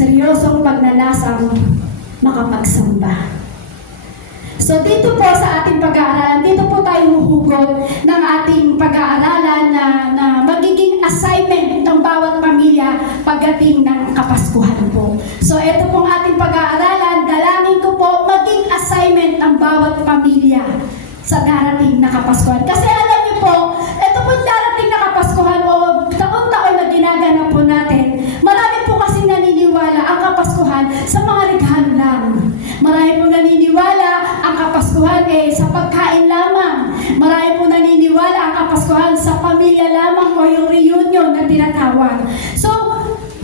seryosong pagnanasang makapagsamba. So dito po sa ating pag-aaralan, dito po tayo huhugot ng ating pag-aaralan na magiging assignment ng bawat pamilya pagdating ng Kapaskuhan po. So ito pong ating pag-aaralan, dalangin ko po maging assignment ng bawat pamilya sa darating na Kapaskuhan. Kasi alam niyo po, ito po darating na Kapaskuhan o taon-taon na ginaganap po natin, marami po kasi naniniwala ang Kapaskuhan sa mga regalo lang. Marami po naniniwala ang Kapaskuhan sa pagkain lamang. Marami po naniniwala ang Kapaskuhan sa pamilya lamang o yung reunion na tinatawag. So,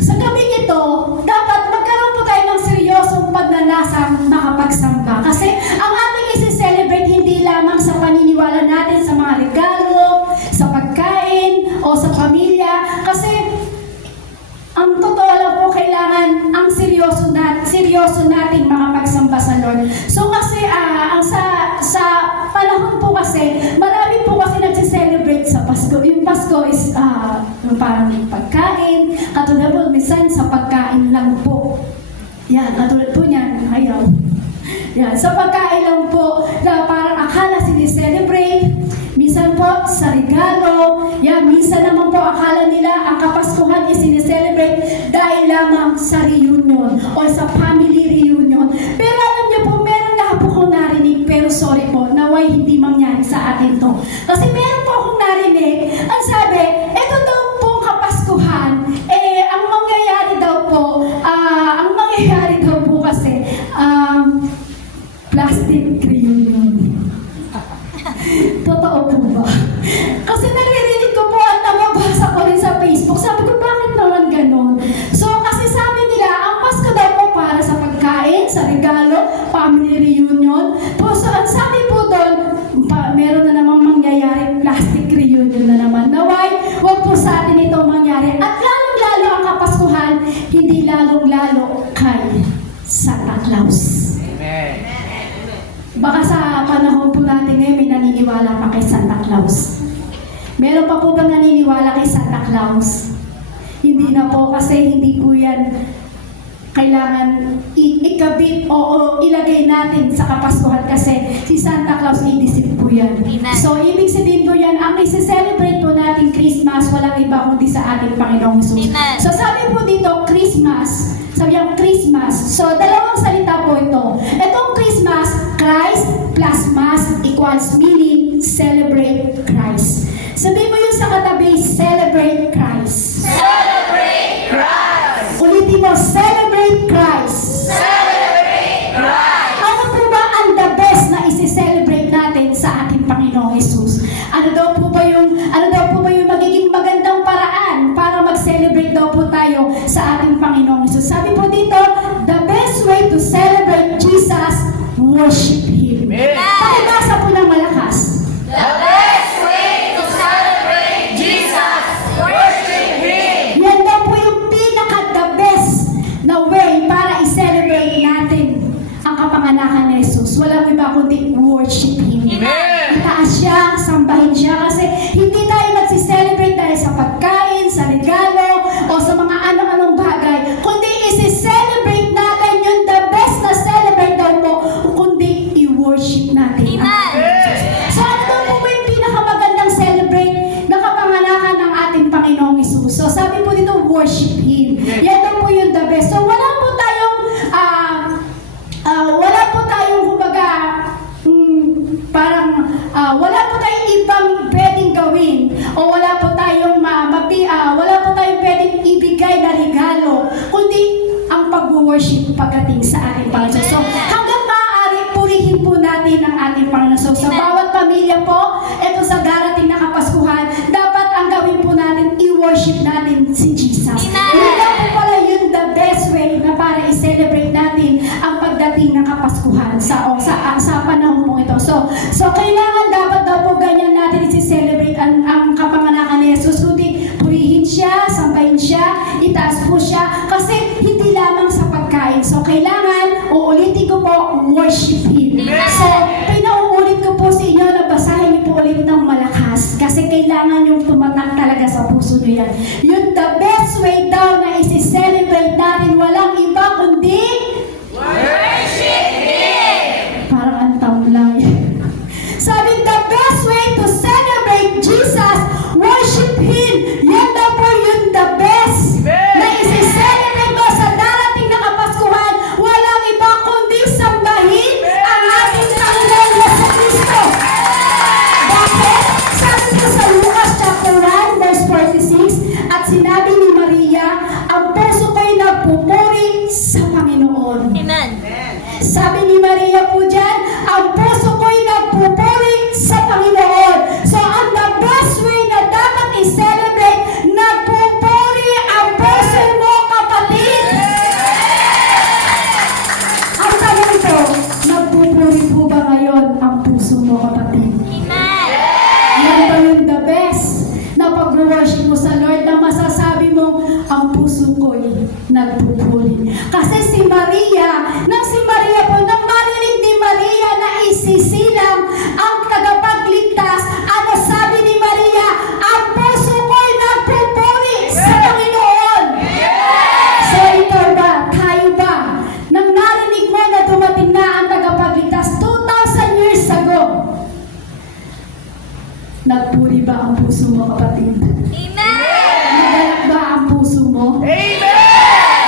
sa gabing ito, dapat magkaroon po tayo ng seryosong pagnanasang makapagsamba. Kasi ang ating isi-celebrate hindi lamang sa paniniwala natin sa mga regalo, sa pagkain, o sa pamilya. Kasi ang totoo lang po, kailangan ang seryoso nating makapagsamba sa Lord. So kasi sa panahon po kasi, marami po kasi nagsiselebrate sa Pasko. Yung Pasko is parang pagkain, katulad po minsan sa pagkain lang po. Yan, katulad po niyan, ayaw. Yan, sa pagkain lang po, na parang akala siniselebrate. Minsan po sa regalo, yan, minsan naman po akala nila ang Kapaskuhan is sineselebrate dahil lamang sa reunion o sa family reunion. Pero alam niyo po, meron na po akong narinig, pero sorry po, naway hindi mangyari sa atin to. Kasi meron po akong narinig, ang sabi, eto daw pong Kapaskuhan, ang mangyayari daw po kasi, plastic reunion. Totoo po ba? Kasi naririnig ko po at nababasa ko rin sa Facebook. Sabi ko, bakit naman ganon? So, kasi sabi nila, ang Pasko daw po para sa pagkain, sa regalo, family reunion. Po, so, ang sabi po doon, meron na namang mangyayari, plastic reunion na naman. Naway, huwag po sa atin ito mangyari. At lalong-lalo ang Kapaskuhan, hindi lalong-lalo kay Santa Claus. Amen. Baka sa panahon po natin ngayon may naniniwala pa kay Santa Claus. Meron pa po ba naniniwala kay Santa Claus? Hindi na po kasi hindi po yan kailangan ikabit o ilagay natin sa Kapaskuhan kasi si Santa Claus idisip po yan. So ibig sabihin po yan, ang isi-celebrate po natin Christmas, walang iba kundi sa ating Panginoong Jesus. So sabi po dito, Christmas. Sabi yung Christmas. So, dalawang salita po ito. Itong Christmas, Christ plus Mass equals meaning, celebrate Christ. Sabi mo yung sa katabi, celebrate Christ. Celebrate Christ! Ulitin mo, celebrate Christ. Celebrate Christ! Ano po ba ang the best na isi-celebrate natin sa ating Panginoong Jesus? Ano daw po ba yung magiging magandang paraan para mag-celebrate daw po tayo sa ating Panginoong Jesus? Sabi po dito, the best way to celebrate Jesus, worship Him. Amen. Pakibasa po ng malakas. The best way to celebrate Jesus, worship Him. Yan daw po yung pinaka-the best na way para i-celebrate natin ang kapanganakan ni Jesus. Walang iba kundi worship Him. Amen. Itaas siya, sambahin siya kasi hindi tayo nagsi-celebrate dahil sa pagkain, sa regalo, o sa mga anong-anong bagay, kundi isi-celebrate natin yung the best na celebrate daw po, kundi i-worship natin. So ano daw po ba yung pinakamagandang celebrate na kapanganakan ng ating Panginoong Hesus? So sabi po dito, worship Him. Yan daw po yung the best. So wala po tayong kumbaga, wala po tayong ibang pwedeng gawin o wala po tayong pwedeng ibigay na regalo kundi ang pag-worship pagdating sa ating Panginoon. So hanggang maaari purihin po natin ang ating Panginoon. So sa bawat pamilya po, ito sa darating na Kapaskuhan, dapat ang gawin po natin, i-worship natin si Jesus. Hindi lang po pala yun the best way na para i-celebrate natin ang pagdating ng Kapaskuhan sa panahon mo ito. So kailangan dapat daw po ganyan natin i-celebrate ang kapanganakan ni Jesus, kundi purihin siya, sambahin siya, itaas po siya, kasi hindi lamang sa pagkain. So kailangan, uulitin ko po, worship Him. So pinauulit ko po sa inyo na basahin niyo po ulit ng malakas kasi kailangan yung tumatak talaga sa puso niyo yan. Yung the best way daw na isi-celebrate natin, walang iba Sabi ni Maria po dyan, ang puso ko'y nagpupuri sa Panginoon. So, ang the best way na dapat i-celebrate, nagpupuri ang puso mo, kapatid. Ang tanong ko, nagpupuri po ba ngayon ang puso mo, kapatid? Yan ba yung the best na pag-worship mo sa Lord na masasabi mo, ang puso ko'y nagpupuri. Kasi si Maria po, nang marinig ni Maria na isisilang ang tagapagligtas, ano sabi ni Maria? Ang puso ko'y nagpupuri sa Panginoon. So ikaw ba, tayo ba, nang narinig mo na dumating na ang tagapagligtas 2,000 years ago, nagpuri ba ang puso mo, kapatid? Nagalak ba ang puso mo?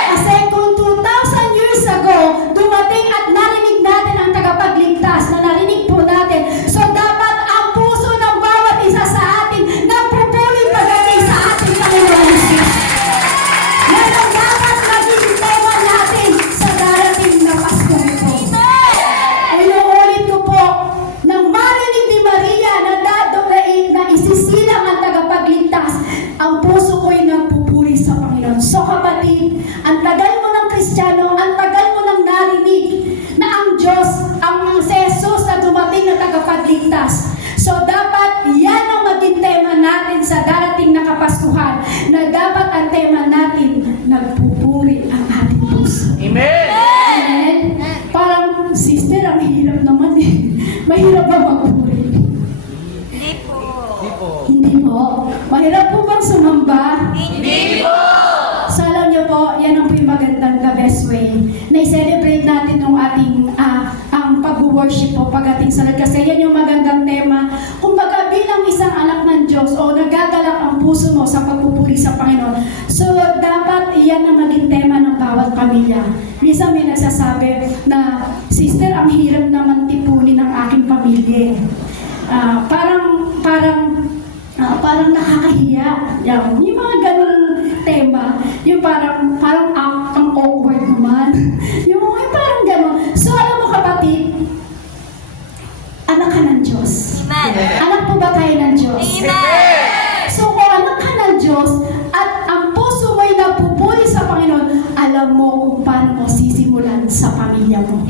Kasi kung 2,000 years ago, dumating at narinig natin ang tagapagligtas, na narinig po natin, so dapat ang puso ng bawat isa sa atin nagpupuri pagdating sa ating Panginoon Jesus. Yan ang dapat maging tema natin sa darating na Pasko ito. Inuulit ko po, nang marinig ni Maria na isisilang ang tagapagligtas, ang puso ko'y nagpupuri sa Panginoon. So kapatid, ang tagal mo ng Kristiyano, ang tagal mo nang narinig na ang Diyos, ang si Jesus na dumating na tagapagligtas. So dapat yan ang maging tema natin sa darating na Kapaskuhan, na dapat ang tema natin, nagpupuri ang ating puso. Amen? Parang, sister, ang hirap naman eh. Mahirap ba magpuri? Hindi po. Mahirap po bang sumamba? So alam niyo po, yan ang magandang the best way na i-celebrate natin yung ating ang pag-worship po pagdating sa Lord. Kasi yan yung magandang tema. Kumbaga bilang isang anak ng Diyos o nagagalak ang puso mo sa pagpupuri sa Panginoon. So dapat yan ang maging tema ng bawat pamilya. Minsan may nagsasabi na, sister, ang hirap naman tipunin ng aking pamilya. Parang nakakahiya. Yung mga ganung tema, yung parang ang awkward naman. yung parang ganon. So alam mo, kapatid, anak ka ng Diyos. Anak po ba tayo ng Diyos? So kung anak ka ng Diyos at ang puso mo'y nagpupuri sa Panginoon, alam mo kung paano mo sisimulan sa pamilya mo.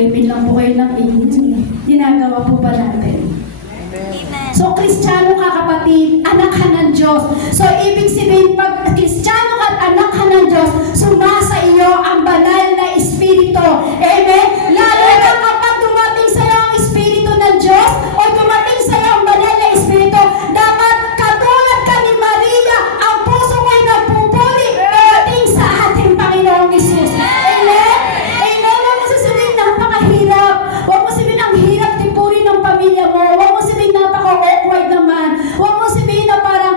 Amen lang po kayo ng amen. Ginagawa po ba natin? So, Kristiyano ka, kapatid, anak ka ng Diyos. So, ibig sabihin, pag Kristiyano ka at anak ka ng Diyos, sumasa iyo ang banal na Espiritu. Amen? Lalo na kapag dumating sa iyo ang Espiritu ng Diyos o dumating sa iyo ang banal na Espiritu, dapat katulad ka ni Maria, ang puso ko'y nagpupuri pagdating sa ating Panginoong Jesus. Amen? Amen? Huwag mo sasabihin napakahirap. Huwag mo sabihin ang hirap tipuri ng pamilya mo. Huwag mo sabihin napaka-awkward naman. Huwag mo sabihin na parang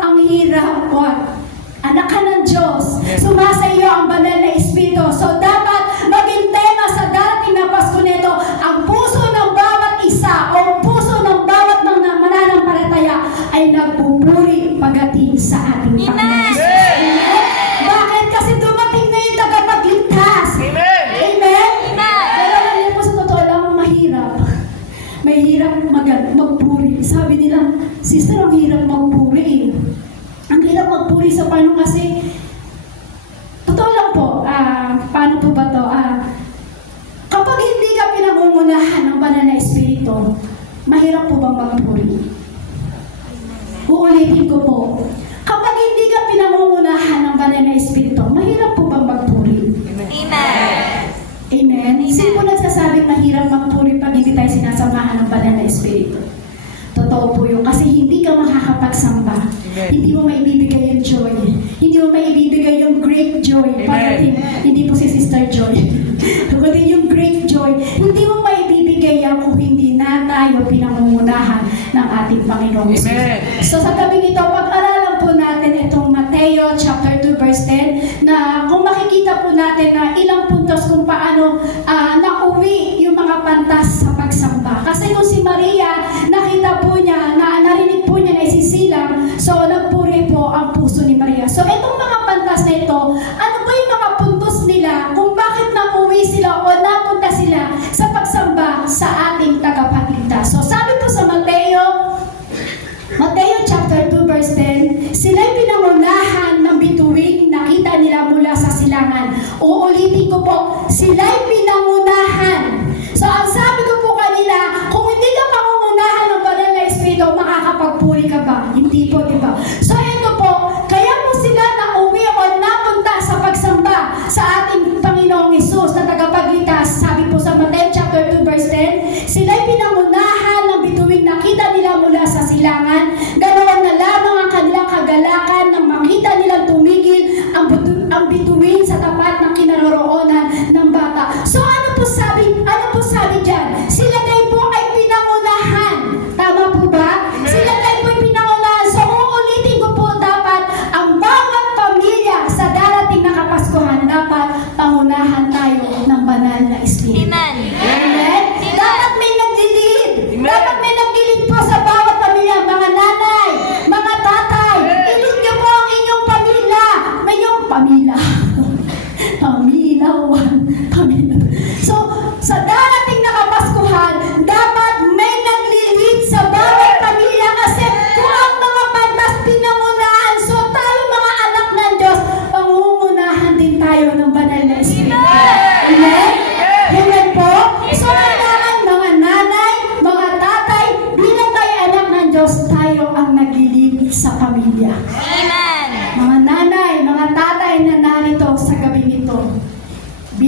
ang hirap. Huwag. Anak ka ng Diyos. Sumasa iyo ang banal na Espiritu. So dapat maging tema sa darating na Pasko nito, ang puso ng bawat isa o ang puso ng bawat mananampalataya ay nagpupuri pagdating sa ating Panginoon. Amen? Bakit? Kasi dumating na yung tagapagligtas. Amen? Pero alam niyo po, sa totoo lang, mahirap. Mahirap magpuri. Sabi nila, sister, ang hirap magpuri. Ang hirap magpuri sa Panginoon kasi, totoo lang po, paano po ba to? Kapag hindi ka pinangungunahan ng banal na Espiritu, mahirap po bang magpuri? Uulitin ko po, kapag hindi ka pinangungunahan ng banal na Espiritu, mahirap po bang magpuri? Amen? Sino po nagsasabing mahirap magpuri pag hindi tayo sinasamahan ng banal na Espiritu? Totoo po yun. Kasi hindi ka makakapagsamba. Hindi mo maibibigay yung joy. Hindi mo maibibigay yung great joy. Pagdating, hindi po si Sister Joy. Pagdating yung great joy, hindi mo maibibigay yan kung hindi na tayo pinangungunahan ng ating Panginoong Jesus. So sa gabing ito, pag-aralan po natin itong Mateo chapter 2 verse 10, na kung makikita po natin na ilang puntos kung paano nauwi yung mga pantas sa pagsamba. Kasi kung si Maria, nakita po niya, narinig po niya na isisilang, so nagpuri po ang puso ni Maria. So itong mga pantas na ito, ano ba yung mga puntos nila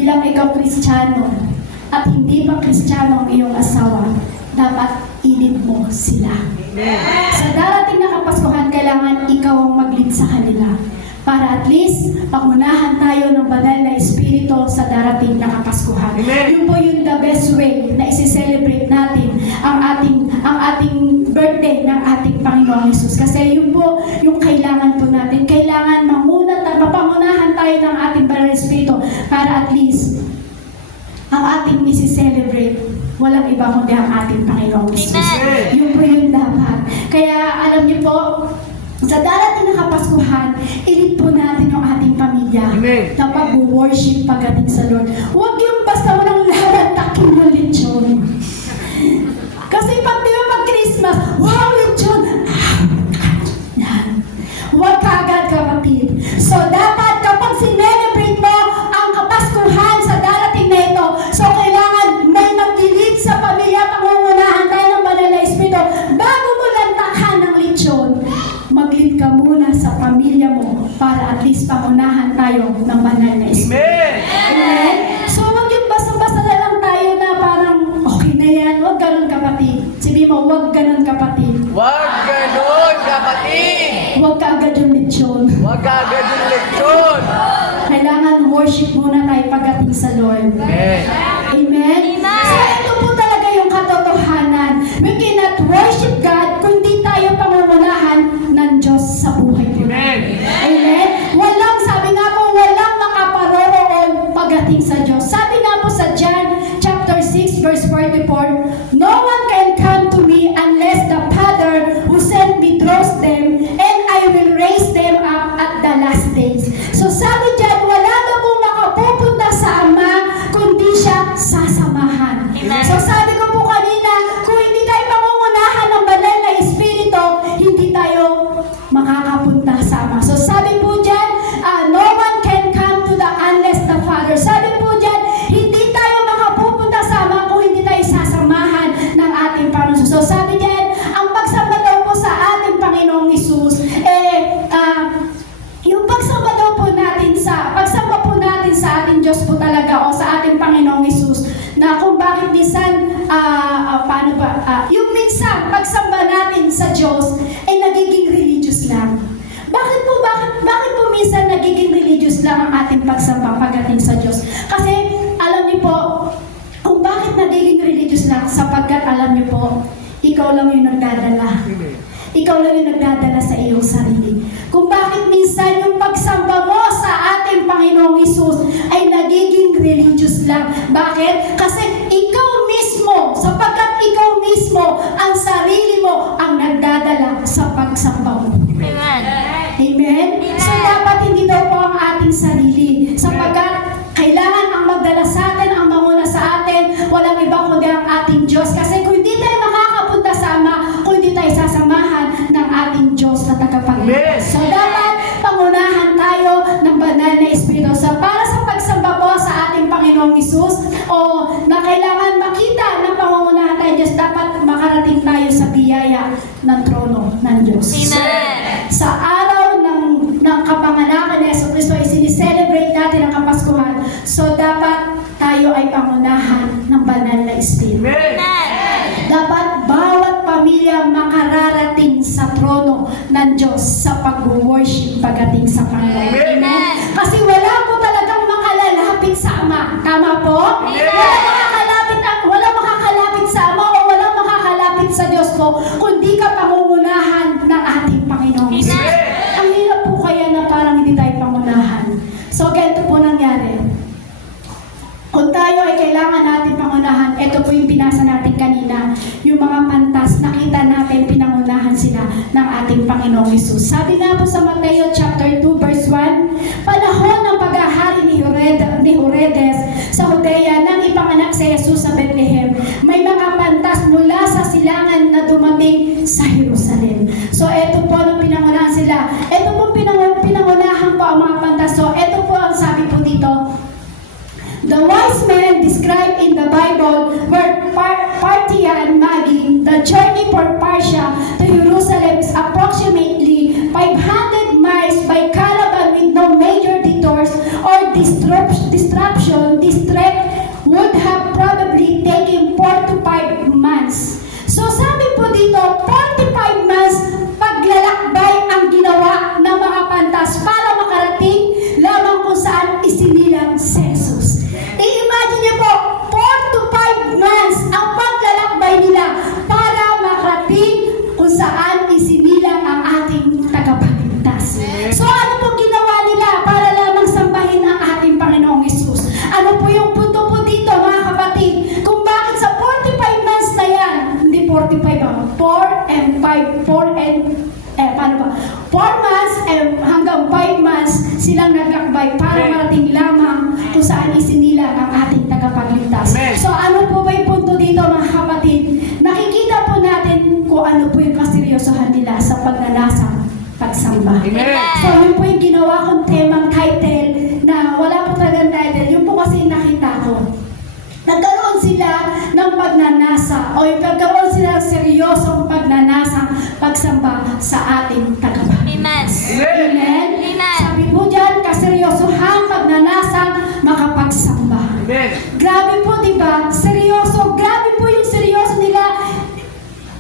bilang ikaw Kristiyano at hindi pa Kristiyano ang iyong asawa, dapat i-lead mo sila. Sa darating na Kapaskuhan, kailangan ikaw ang mag-lead sa kanila. Para at least, pangunahan tayo ng banal na Espiritu sa darating na Kapaskuhan. Yun po yung the best way na isi-celebrate natin ang ating birthday ng ating Panginoong Hesus. Kasi yun po yung kailangan po natin. Kailangan mapangunahan tayo ng ating banal na Espiritu para at least ang ating isi-celebrate walang iba kundi ang ating Panginoong Hesus. Yun po yung dapat. Kaya alam niyo po, sa darating na Kapaskuhan, ilit po natin yung ating pamilya na pag-worship pagdating sa Lord. Huwag yung basta walang lahat takin ng lechon. Kasi pag di ba mag-Christmas, wow, lechon! Yan. Huwag kaagad, kapatid. So dapat kapag sinelebrate mo ang Kapaskuhan sa darating na ito, so kailangan may nag-lead sa pamilya, pangungunahan tayo ng banal na Espiritu. Bago mo lantakan ng lechon, mag-lead ka muna sa pamilya mo para at least pangunahan tayo ng banal na Espiritu. Amen? So wag yung basta-basta na lang tayo na parang okay na yan. Huwag ganun, kapatid. Sabi mo, huwag ganun, kapatid. Huwag ganun, kapatid! Huwag ka agad yung lechon. Huwag agad yung leksyon! Kailangan worship muna tayo pagdating sa Lord. Amen. Amen? So ito po talaga yung katotohanan. We cannot worship God kung di tayo pangungunahan ng Diyos sa buhay ko. Amen. Amen? Walang, sabi nga po, walang makaparoroon pagdating sa Diyos. Sabi nga po sa John chapter 6 verse 44, no one can come to me unless the Father who sent me draws them, and I will raise them up at the last days. So sabi dyan, wala na pong makapupunta sa Ama kundi siya sasamahan. Amen. So sabi ko po kanina, kung hindi tayo pangungunahan ng banal na Espiritu, hindi tayo makakapunta sa Ama. So sabi po dyan, no one can come to the unless the Father. Sabi po dyan, hindi tayo makapupunta sa Ama kung hindi tayo sasamahan ng ating Panginoon. So sabi dyan, ang pagsamba daw po sa ating Panginoong Hesus, yung pagsamba daw po natin pagsamba po natin sa ating Diyos po talaga o sa ating Panginoong Hesus, na kung bakit minsan, yung minsan, pagsamba natin sa Diyos ay nagiging religious lang. Bakit po minsan nagiging religious lang ang ating pagsamba pagdating sa Diyos? Kasi, alam niyo po, kung bakit nagiging religious lang, sapagkat alam niyo po, ikaw lang yung nagdadala. Ikaw lang yung nagdadala sa iyong sarili. Kung bakit minsan yung pagsamba mo sa ating Panginoong Hesus ay nagiging religious lang. Bakit? Kasi ikaw mismo, sapagkat ikaw mismo, ang sarili mo ang nagdadala sa pagsamba mo. Amen. Amen? So dapat hindi daw po ang ating sarili. Sapagkat kailangan ang magdala sa atin, ang manguna sa atin, walang iba kundi ang ating Diyos. Kasi kung hindi tayo makakapunta sa Ama, kung hindi tayo sasamahan ng ating Diyos na tagapagligtas. So dapat pangunahan tayo ng banal na Espiritu. So para sa pagsamba po sa ating Panginoong Hesus, o na kailangan makita ng pangungunahan tayo Diyos, dapat makarating tayo sa biyaya ng trono ng Diyos. Amen. Sa araw ng kapanganakan ni Jesucristo ay sinicelebrate natin ang Kapaskuhan. So dapat tayo ay pangunahan ng banal na Espiritu. Dapat bawat pamilya makararating sa trono ng Diyos sa pag-worship pagdating sa Panginoon. Amen. Kasi wala po talagang makalalapit sa Ama. Tama po? Wala makakalapit sa Ama o wala makakalapit sa Diyos po kundi ka pangungunahan ng ating Panginoon. Amen. Ang hirap po kaya na parang hindi tayo pangunahan. So, ganito po nangyari. Kung tayo ay kailangan natin pangunahan, ito po yung binasa natin kanina, yung mga pantas, nakita natin pinangunahan sila ng ating Panginoong Hesus. Sabi nga po sa Mateo chapter 2 verse 1, panahon ng paghahari ni Herodes sa Judea nang ipanganak si Jesus sa Bethlehem, may mga pantas mula sa silangan na dumating sa Jerusalem. So ito po nung pinangunahan sila. Ito po pinangunahan po ang mga pantas. So ito po ang sabi po dito, the wise men described in the Bible were Parthia and Magi. The journey from Persia to Jerusalem is approximately 500 miles by caravan with no major detours or disruption. This naglakbay para Amen. marating lamang kung saan isinilang ang ating tagapagligtas. Amen. So ano po ba yung punto dito mga kapatid? Nakikita po natin kung ano po yung kaseryosohan nila sa pagnanasang pagsamba. Amen. So yun po yung ginawa kong temang title na wala po talagang title. Yun po kasi yung nakita ko. Nagkaroon sila ng pagnanasa o nagkaroon sila ng seryosong pagnanasang pagsamba sa ating tagapagligtas. Amen. Amen? Amen. Sabi po dyan, kaseryosohan pagnanasang makapagsamba. Amen. Grabe po, di ba? Seryoso. Grabe po yung seryoso nila.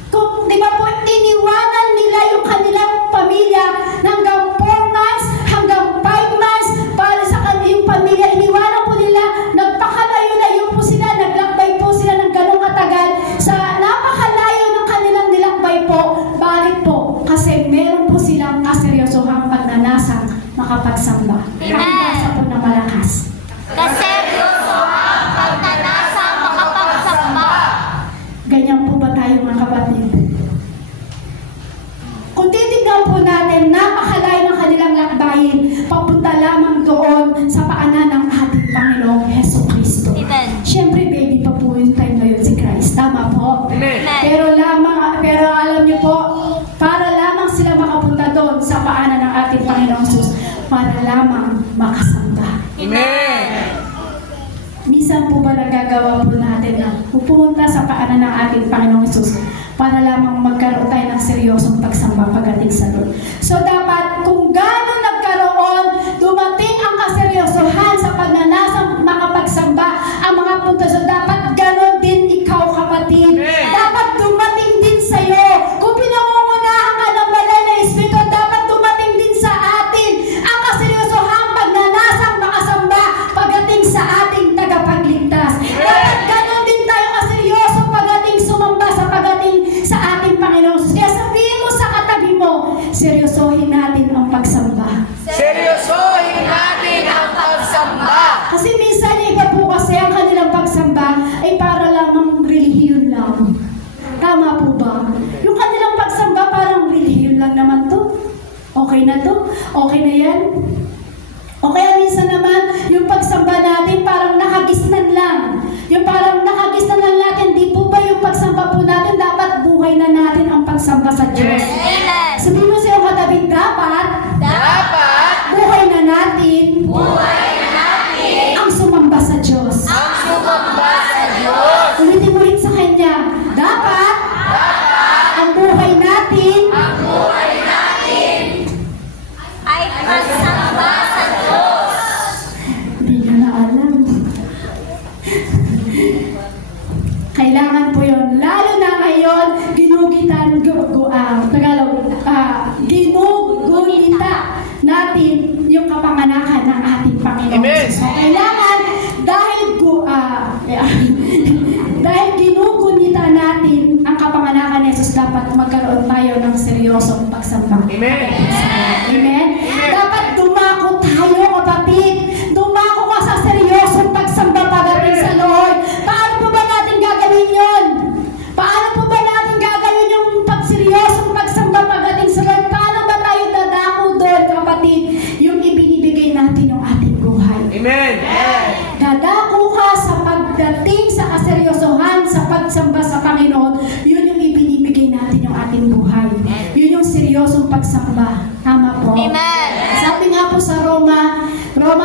Kung, di ba po, iniwanan nila yung kanilang pamilya hanggang 4 months, hanggang 5 months, para sa kanilang pamilya. Iniwanan po nila, nagpakalayo-layo po sila, naglakbay po sila ng ganong katagal. Sa napakalayo ng kanilang nilakbay po, balik po, kasi meron po silang kaseryosohang pagnanasang makapagsamba. Pagnanasa po na malakas. Kaseryoso ang pagnanasa makapagsamba. Ganyan po ba tayo mga kapatid? Kung titignan po natin, napakalayo ng kanilang lakbayin, papunta lamang doon sa paanan ng ating Panginoong Heso Kristo. Amen. Siyempre, baby pa po yung time na yun si Christ. Tama po? Amen. Pero alam niyo po, para lamang sila makapunta doon sa paanan ng ating Panginoong Jesus, para lamang makasamba. Amen. Minsan po ba nagagawa po natin na pupunta sa paanan ng ating Panginoong Jesus para lamang magkaroon tayo ng seryosong pagsamba pagdating sa Lord. So dapat kung gano'n nagkaroon, dumating ang kaseryosohan sa pagnanasang makapagsamba ang mga punto. So dapat gano'n din ikaw kapatid. Amen. Dapat dumating din sa'yo. Kung pinangungunahan ka ng banal na Espiritu, dapat dumating din sa atin ang kaseryosohan pagnanasang makasamba pagdating sa ating tagapagligtas. Dapat gano'n din tayo kaseryoso pagdating sumamba pagdating sa ating Panginoon. Kaya sabihin mo sa katabi mo, seryosohin natin ang pagsamba. Seryosohin natin ang pagsamba. Kasi minsan yung iba po kasi ang kanilang pagsamba ay para lamang relihiyon lang. Tama po ba? Yung kanilang pagsamba parang relihiyon lang naman to. Okay na to? Okay na yan? O kaya minsan naman, yung pagsamba natin parang nakagisnan lang. Yung parang nakagisnan lang natin, di po ba yung pagsamba po natin, dapat buhay na natin ang pagsamba sa Diyos. Amen. Sabihin mo sa iyong katabi, dapat Dapat buhay na natin ang sumamba sa Diyos. ang sumamba sa Diyos. Ulitin mo rin sa Kanya, dapat ang buhay natin Ay magsamba sa Diyos. hindi nyo na alam. Kailangan po yun. Lalo na ngayon, ginugunita natin yung kapanganakan ng ating Panginoon. Amen. So, kailangan, dahil ginugunita natin ang kapanganakan ni Jesus, dapat magkaroon tayo ng seryosong pagsamba. Amen. Amen? Dapat dumako tayo, kapatid. Dumako ka sa seryosong pagsamba pagdating sa Lord. Paano po ba natin gagawin yun? Paano po ba natin gagawin yung pagseryosong pagsamba pagdating sa Lord? Paano ba tayo dadako doon, kapatid? Yung ibinibigay natin yung ating buhay. Amen. Dadako ka sa pagdating sa kaseryosohan sa pagsamba sa Panginoon, yun yung ibinibigay natin yung ating buhay. Yun yung seryosong pagsamba. Tama po? Amen. Sabi nga po sa Roma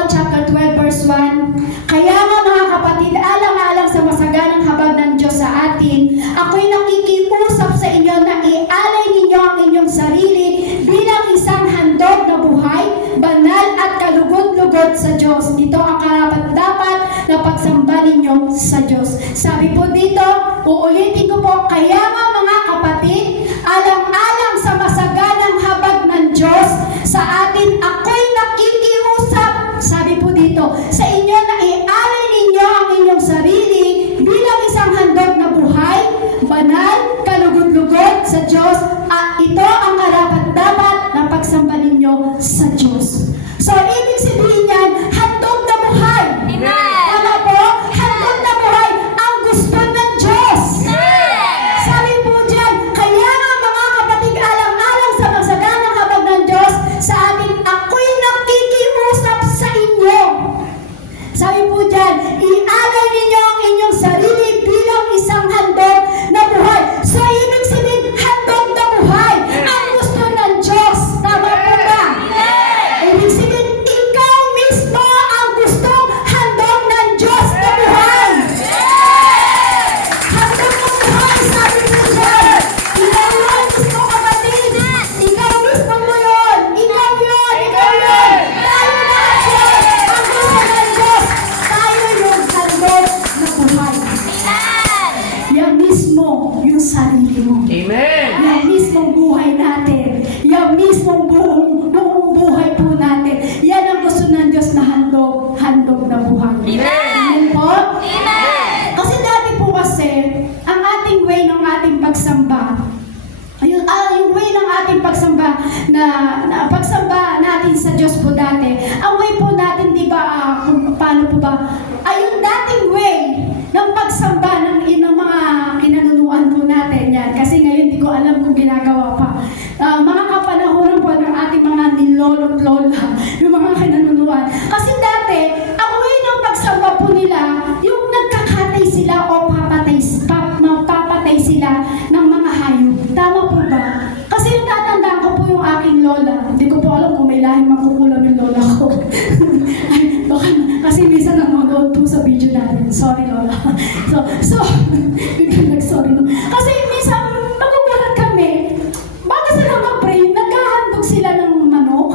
chapter 12 verse 1, kaya nga mga kapatid, alang-alang sa masaganang habag ng Diyos sa atin, ako'y nakikiusap sa inyo na ialay ninyo ang inyong sarili bilang isang handog na buhay, banal at kalugod-lugod sa Diyos. Ito ang karapat-dapat na pagsamba ninyo sa Diyos. Sabi po dito, uulitin ko po, kaya nga mga kapatid, alang-alang sa masaganang habag ng Diyos sa atin, ako'y nakikiusap, sabi po dito, sa inyo na ialay ninyo ang inyong sarili bilang isang handog na buhay, banal, kalugod-lugod sa Diyos, at ito ang karapat-dapat na pagsamba ninyo sa Diyos. So, ibig sabihin yan, handog na buhay. Amen. Tama po? Handog na buhay ang gusto ng Diyos. Sabi po dyan, kaya nga mga kapatid, alang-alang sa masaganang habag ng Diyos sa ating Kasi dati, ang way ng pagsamba po nila, yung nagkakatay sila o mapapatay sila ng mga hayop. Tama po ba? Kasi yung tatandaan ko po yung aking lola. Hindi ko po alam kung may lahing makukulam yung lola ko. Ay, baka, kasi minsan nanonood po sa video natin. Sorry, lola. So, biglang nag-sorry. No? Kasi minsan, magugulat kami. Bago sila mag-pray, naghahandog sila ng manok.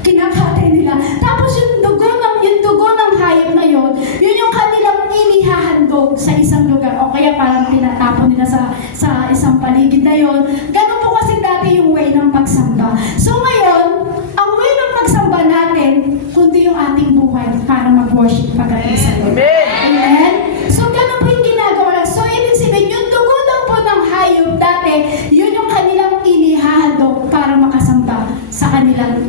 Kinakatay nila. Tapos yung dugo ng hayop na yun yung kanilang inihahandog sa isang lugar. O kaya parang tinatapon nila sa isang paligid na yun. Ganun po kasi dati yung way ng pagsamba. So ngayon, ang way ng pagsamba natin, kundi yung ating buhay para mag-worship pagdating sa Lord. Amen. Amen? So ganun po yung ginagawa. So ibig sabihin, yung dugo daw po ng hayop dati, yun yung kanilang inihahandog para makasamba sa kanilang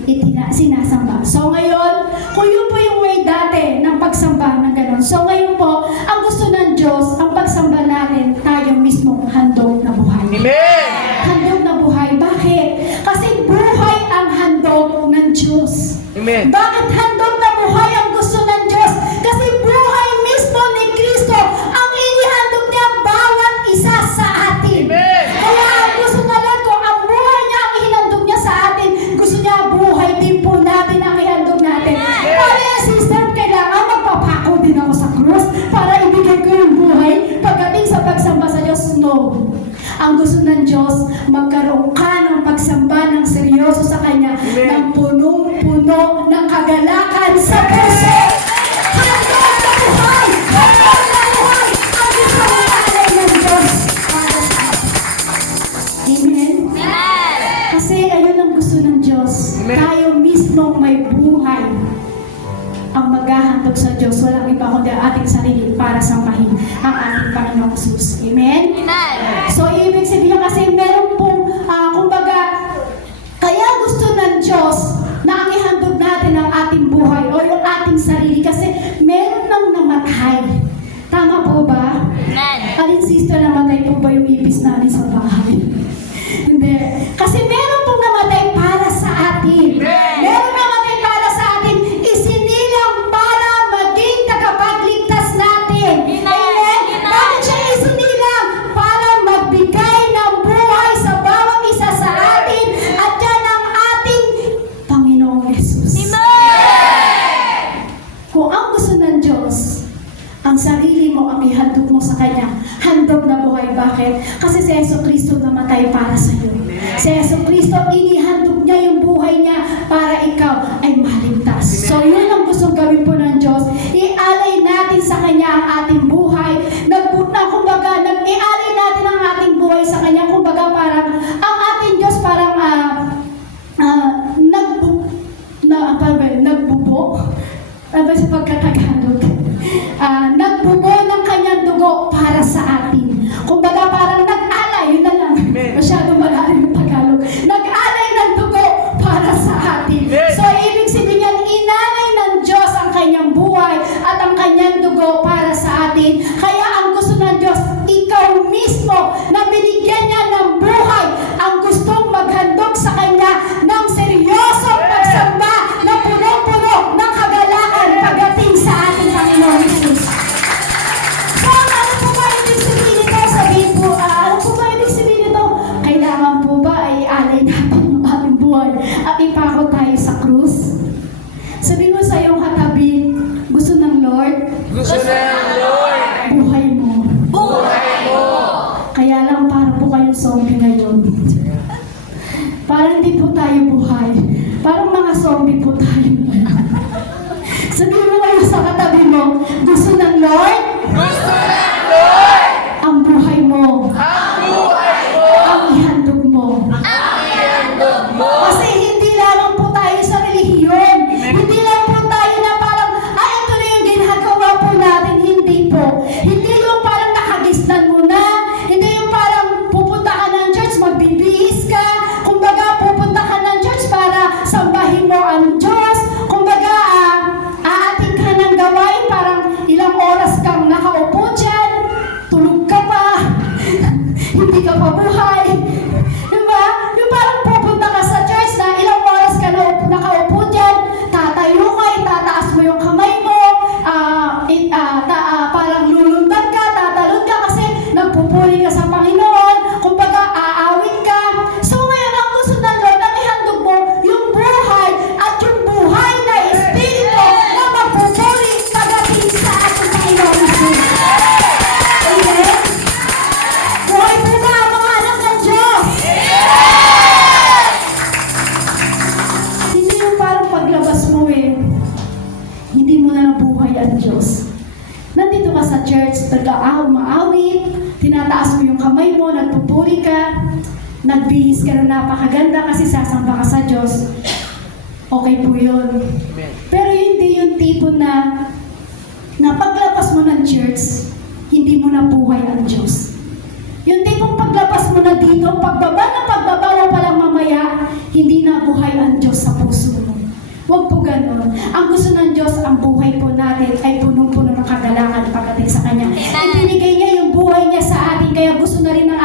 sinasamba. So ngayon, kung yun po yung way dati ng pagsamba ng gano'n. So ngayon po, ang gusto ng Diyos, ang pagsamba natin, tayo mismo handog na buhay. Amen. Handog na buhay. Bakit? Kasi buhay ang handog ng Diyos. Amen. Bakit handog na buhay ang gusto ng Diyos? Kasi buhay mismo ni Kristo ang inihandog niya bawat isa sa atin. Amen. Kaya ang gusto na lang ko, ang buhay niya ang ihandog niya sa atin. Gusto niya buhay din po natin ang ihandog natin. Kaya sister, kailangan magpapako din ako sa krus para ibigay ko yung buhay pagdating sa pagsamba sa Diyos. No. Ang gusto ng Diyos, magkaroon ka ng pagsamba ng seryoso sa Kanya, ng punong-puno ng kagalakan sa puso. Handog na buhay! Handog na buhay! Ang gusto ng ng Diyos para sa atin. Amen? Amen. Kasi ayun ang gusto ng Diyos. Amen. Tayo mismo may buhay ang maghahandog sa Diyos. Walang iba kundi ang ating sarili para sambahin ang ating Panginoong Jesus. Amen? Amen. So, ibig sabihin kasi meron pong, kumbaga, kaya gusto ng Diyos na ang ihandog natin ang ating buhay o yung ating sarili kasi meron nang namatay. Tama po ba? Amen. Alin sister, namatay po ba yung ibis natin sa bahay? Hindi. Kasi meron pong namatay para sa atin. Meron namatay para sa atin. Isinilang para maging tagapagligtas natin. Amen? Bakit siya isinilang? Para magbigay ng buhay sa bawat isa sa atin at yan ang ating Panginoong Yesus. Kung ang gusto ng Diyos, ang sarili mo ang ihandog mo sa Kanya, handog na buhay. Bakit? Kasi si Yesu Kristo namatay para sa iyo. Si Yesu Kristo, inihandog niya yung buhay niya para ikaw ay maligtas. So yun ang gustong gawin po ng Diyos. Ialay natin sa Kanya ang ating buhay. Kumbaga, nag-ialay natin ang ating buhay sa Kanya. Kumbaga, parang, ang ating Diyos parang, nagbubo. Ano sa pagkatagalog? Nagbubo ng kanyang dugo para sa atin. Kumbaga parang nag-alay, yun na lang. Masyadong malalim yung Tagalog. Nag-alay ng dugo para sa atin. So, ibig sabihin, inalay ng Diyos ang kanyang buhay at ang kanyang dugo para sa atin. Kaya ang gusto ng Diyos, ikaw mismo na binigyan niya ng buhay, ang gustong maghandog sa Kanya ng seryosong pagsamba na puno-puno ng kagalakan pagdating sa ating Panginoon Jesus. So, ano po ba ibig sabihin nito? Sabihin po, ano po ba ibig sabihin nito? Kailangan po ba ay alay natin ang ating buhay at ipako tayo sa krus? Sabihin mo sa iyong katabi, gusto ng Lord, Gusto ng Lord. buhay mo. Buhay mo. Kaya lang parang po kayong zombie ngayon. Parang hindi po tayo buhay. Parang mga zombie po tayo. Sabihin mo kayo sa katabi mo, gusto ng Lord, Gusto ng Lord. ang buhay mo, Ang buhay mo. ang ihandog mo. Ang ihandog mo. Kasi hindi lamang po tayo sa relihiyon. Hindi lang po tayo na parang, ito na yung ginagawa po natin. Hindi po. Hindi yung parang nakagisnan mo na. Hindi yung parang pupunta ka ng church, magbibihis ka. Kumbaga, pupunta ka ng church para sambahin mo ang Diyos. Kumbaga, aating ka ng gawain, parang ilang oras kang ang Diyos. Nandito ka sa church, umaawit, tinataas mo yung kamay mo, nagpupuri ka, nagbihis ka na napakaganda kasi sasamba ka sa Diyos. Okay po yun. Pero hindi yung tipo na paglabas mo ng church, hindi mo na buhay ang Diyos. Yung tipong paglabas mo na dito, pagbabawa pa lang mamaya, hindi na buhay ang Diyos sa puso mo. Huwag po ganun. Ang gusto ng Diyos, ang buhay po natin ay punong-puno ng kagalakan pagdating sa Kanya. Ibinigay niya yung buhay niya sa atin, kaya gusto na rin ng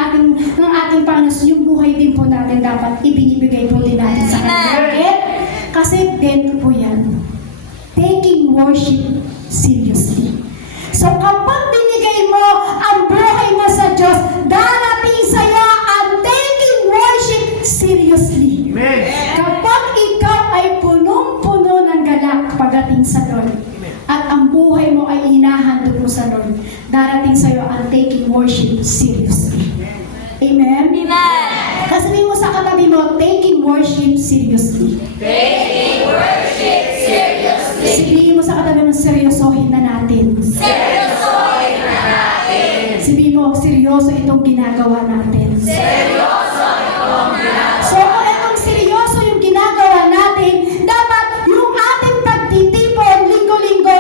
ating Panginoon, yung buhay din po natin dapat ibinibigay po din natin sa Kanya. Bakit? Kasi dito po yan. Taking worship seriously. So kapag binigay mo ang buhay mo sa Diyos, darating sa'yo ang taking worship seriously. Amen. Kapag ikaw ay punong-puno ng galak pagdating sa Lord, at ang buhay mo ay inahandog mo sa Lord, darating sa'yo ang taking worship seriously. Amen? Amen. Kasi mo sa katabi mo, taking worship seriously. Taking worship seriously. Sabihin mo sa katabi mo, seryosohin na natin. Seryosohin na natin. Sabihin mo, seryoso itong ginagawa natin. Seryoso itong ginagawa. So, kung itong seryoso yung ginagawa natin, dapat yung ating pagtitipon, linggo-linggo,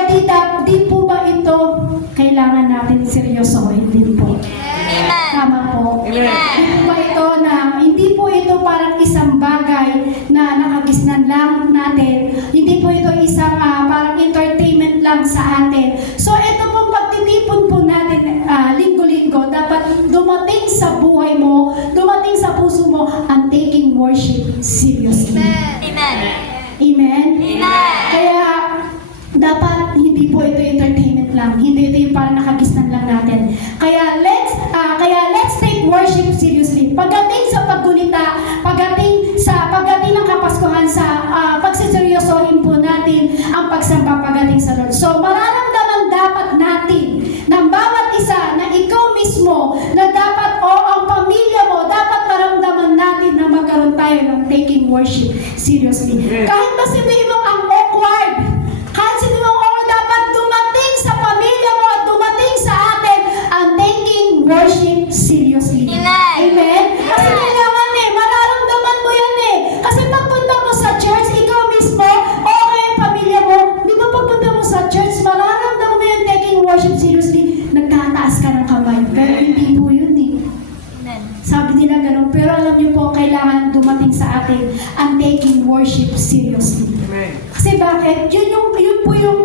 di po ba ito kailangan natin seryosohin din po? Amen. Tama po. Hindi po ito parang isang bagay na nakagisnan lang natin. Hindi po ito isang parang entertainment lang sa atin. So ito pong pagtitipon po natin linggo-linggo, dapat dumating sa buhay mo, dumating sa puso mo, ang taking worship seriously. Amen. Amen? Amen. Kaya dapat hindi po ito entertainment lang. Hindi ito yung parang nakagisnan lang natin. Kaya let's take worship seriously. Pagdating sa paggunita, pagdating ng Kapaskuhan, sa pagsiseryosohin po natin ang pagsamba pagdating sa Lord. So mararamdaman dapat natin ng bawat isa na ikaw mismo, na dapat ang pamilya mo, dapat maramdaman natin na magkaroon tayo ng taking worship seriously. Kahit ba sabihin mo ang awkward, kahit sabihin mo dapat dumating sa pamilya mo at dumating sa atin ang taking worship seriously. Amen. Amen? Kasi kailangan mararamdaman mo yan Kasi pagpunta mo sa church, ikaw mismo, okay ang pamilya mo, di ba pagpunta mo sa church, mararamdaman mo yung taking worship seriously, nagtataas ka ng kamay. Pero hindi po yun Amen. Sabi nila ganun. Pero alam niyo po, kailangan dumating sa atin ang taking worship seriously. Amen. Kasi bakit? Yun po yung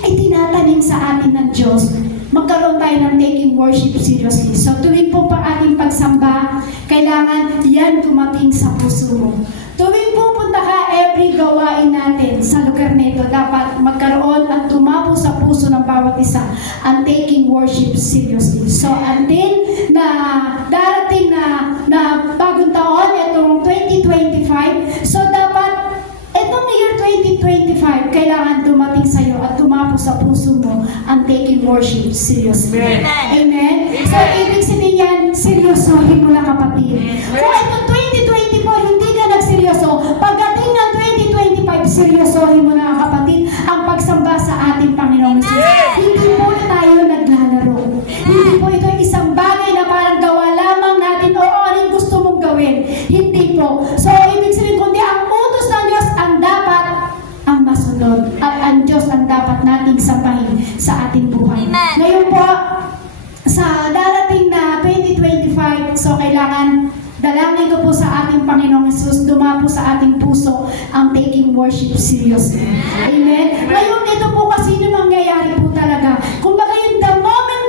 itinatanim sa atin ng Diyos. Magkaroon tayo ng taking worship seriously. So tuwing po pa ating pagsamba, kailangan yan dumating sa puso mo. Tuwing pupunta ka, every gawain natin sa lugar nito, dapat magkaroon at tumapo sa puso ng bawat isa ang taking worship seriously. So until na darating na bagong taon, itong 2025, so dapat itong year 2025, kailangan dumating sa iyo at tumapo sa puso mo ang taking worship seriously. Amen. Amen? So, ibig sabihin yan, seryosohin mo na kapatid. Kung itong 2024, hindi ka nagseryoso, pagdating ng 2025, seryosohin mo na kapatid ang pagsamba sa ating Panginoon. Hindi po tayo naglalaro. Hindi po ito isang bagay na parang gawa lamang natin o anong gusto mong gawin. Hindi po. So, ibig sabihin, kundi ang utos ng Diyos ang dapat ang masunod at ang Diyos ang dapat nating sambahin sa ating buhay. Amen. Ngayon po, sa darating na 2025, so kailangan dalangin ko po sa ating Panginoong Jesus, dumapo sa ating puso ang taking worship seriously. Amen? Ngayon, ito po kasi yung mangyayari po talaga. Kumbaga yung the moment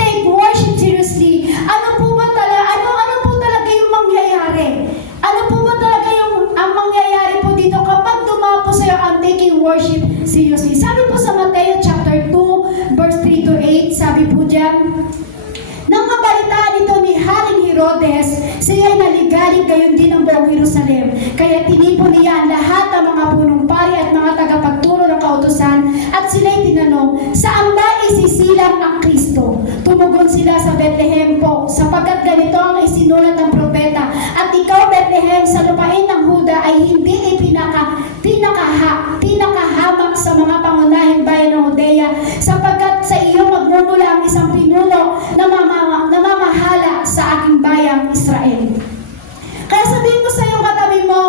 take worship seriously, ano po talaga yung mangyayari? Ano po ba talaga ang mangyayari po dito kapag dumapo sa'yo ang taking worship seriously? Sabi po sa Mateo chapter 2, verse 3 to 8, sabi po dyan, nang mabalitaan ito ni Haring Herodes, siya'y naligalig gayon din ang buong Jerusalem. Kaya tinipon niya ang lahat ng mga punong pari at mga tagapagturo ng kautusan at sila'y tinanong, saan ba isisilang ang Kristo? Tumugon sila sa Bethlehem po, sapagkat ganito ang isinulat ng propeta, at ikaw Bethlehem sa lupain ng Huda ay hindi pinakahama mga pangunahing bayan ng Judea, sapagkat sa iyo magmumula ang isang pinuno na namamahala sa aking bayang Israel. Kaya sabihin ko sa iyong katabi mo,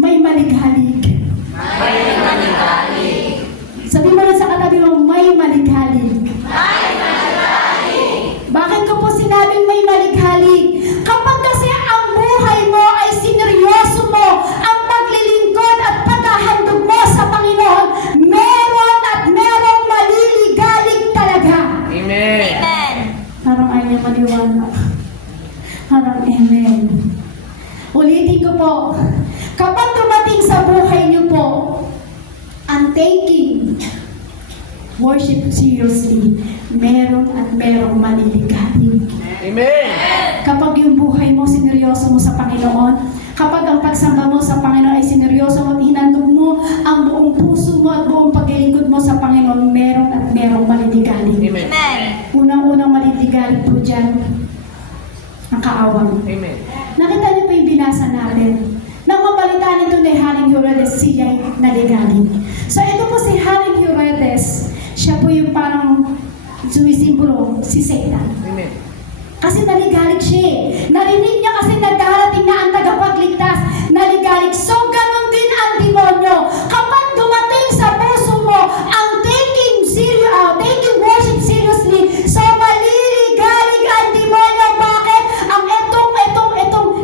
may malighalig. May manigalig. Sabihin mo rin sa katabi mo, may malighalig. May manigalig. Bakit ko po sinabing may malighalig? Kapag kasi ang buhay mo ay sineryoso mo, ang paglilingkod at paghahandog mo sa Panginoon, meron at merong maliligalig talaga. Amen. Amen. Parang ayaw niya maniwala. Parang amen. Ulitin ko po, kapag dumating sa buhay niyo po, ang taking worship seriously, meron at merong maliligalig. Amen. Kapag yung buhay mo, sineryoso mo sa Panginoon, kapag ang pagsamba mo sa Panginoon ay sineryoso mo at hinandog mo ang buong puso mo at buong paglilingkod mo sa Panginoon, meron at merong maliligalig. Amen. Amen. Unang-unang maliligalig po dyan, ang kaawang. Amen. Nakita niyo po yung binasa natin. Nang mabalita nito ni Haring Herodes, siya'y naligalig. So ito po si Haring Herodes, siya po yung parang sumisimbolo si Satan. Amen. Kasi naligalig siya eh. Narinig niya kasi na darating na ang tagapagligtas. Naligalig. So ganun din ang demonyo. Kapag dumating sa puso mo ang taking worship seriously, so maliligalig ang demonyo. Bakit? Ang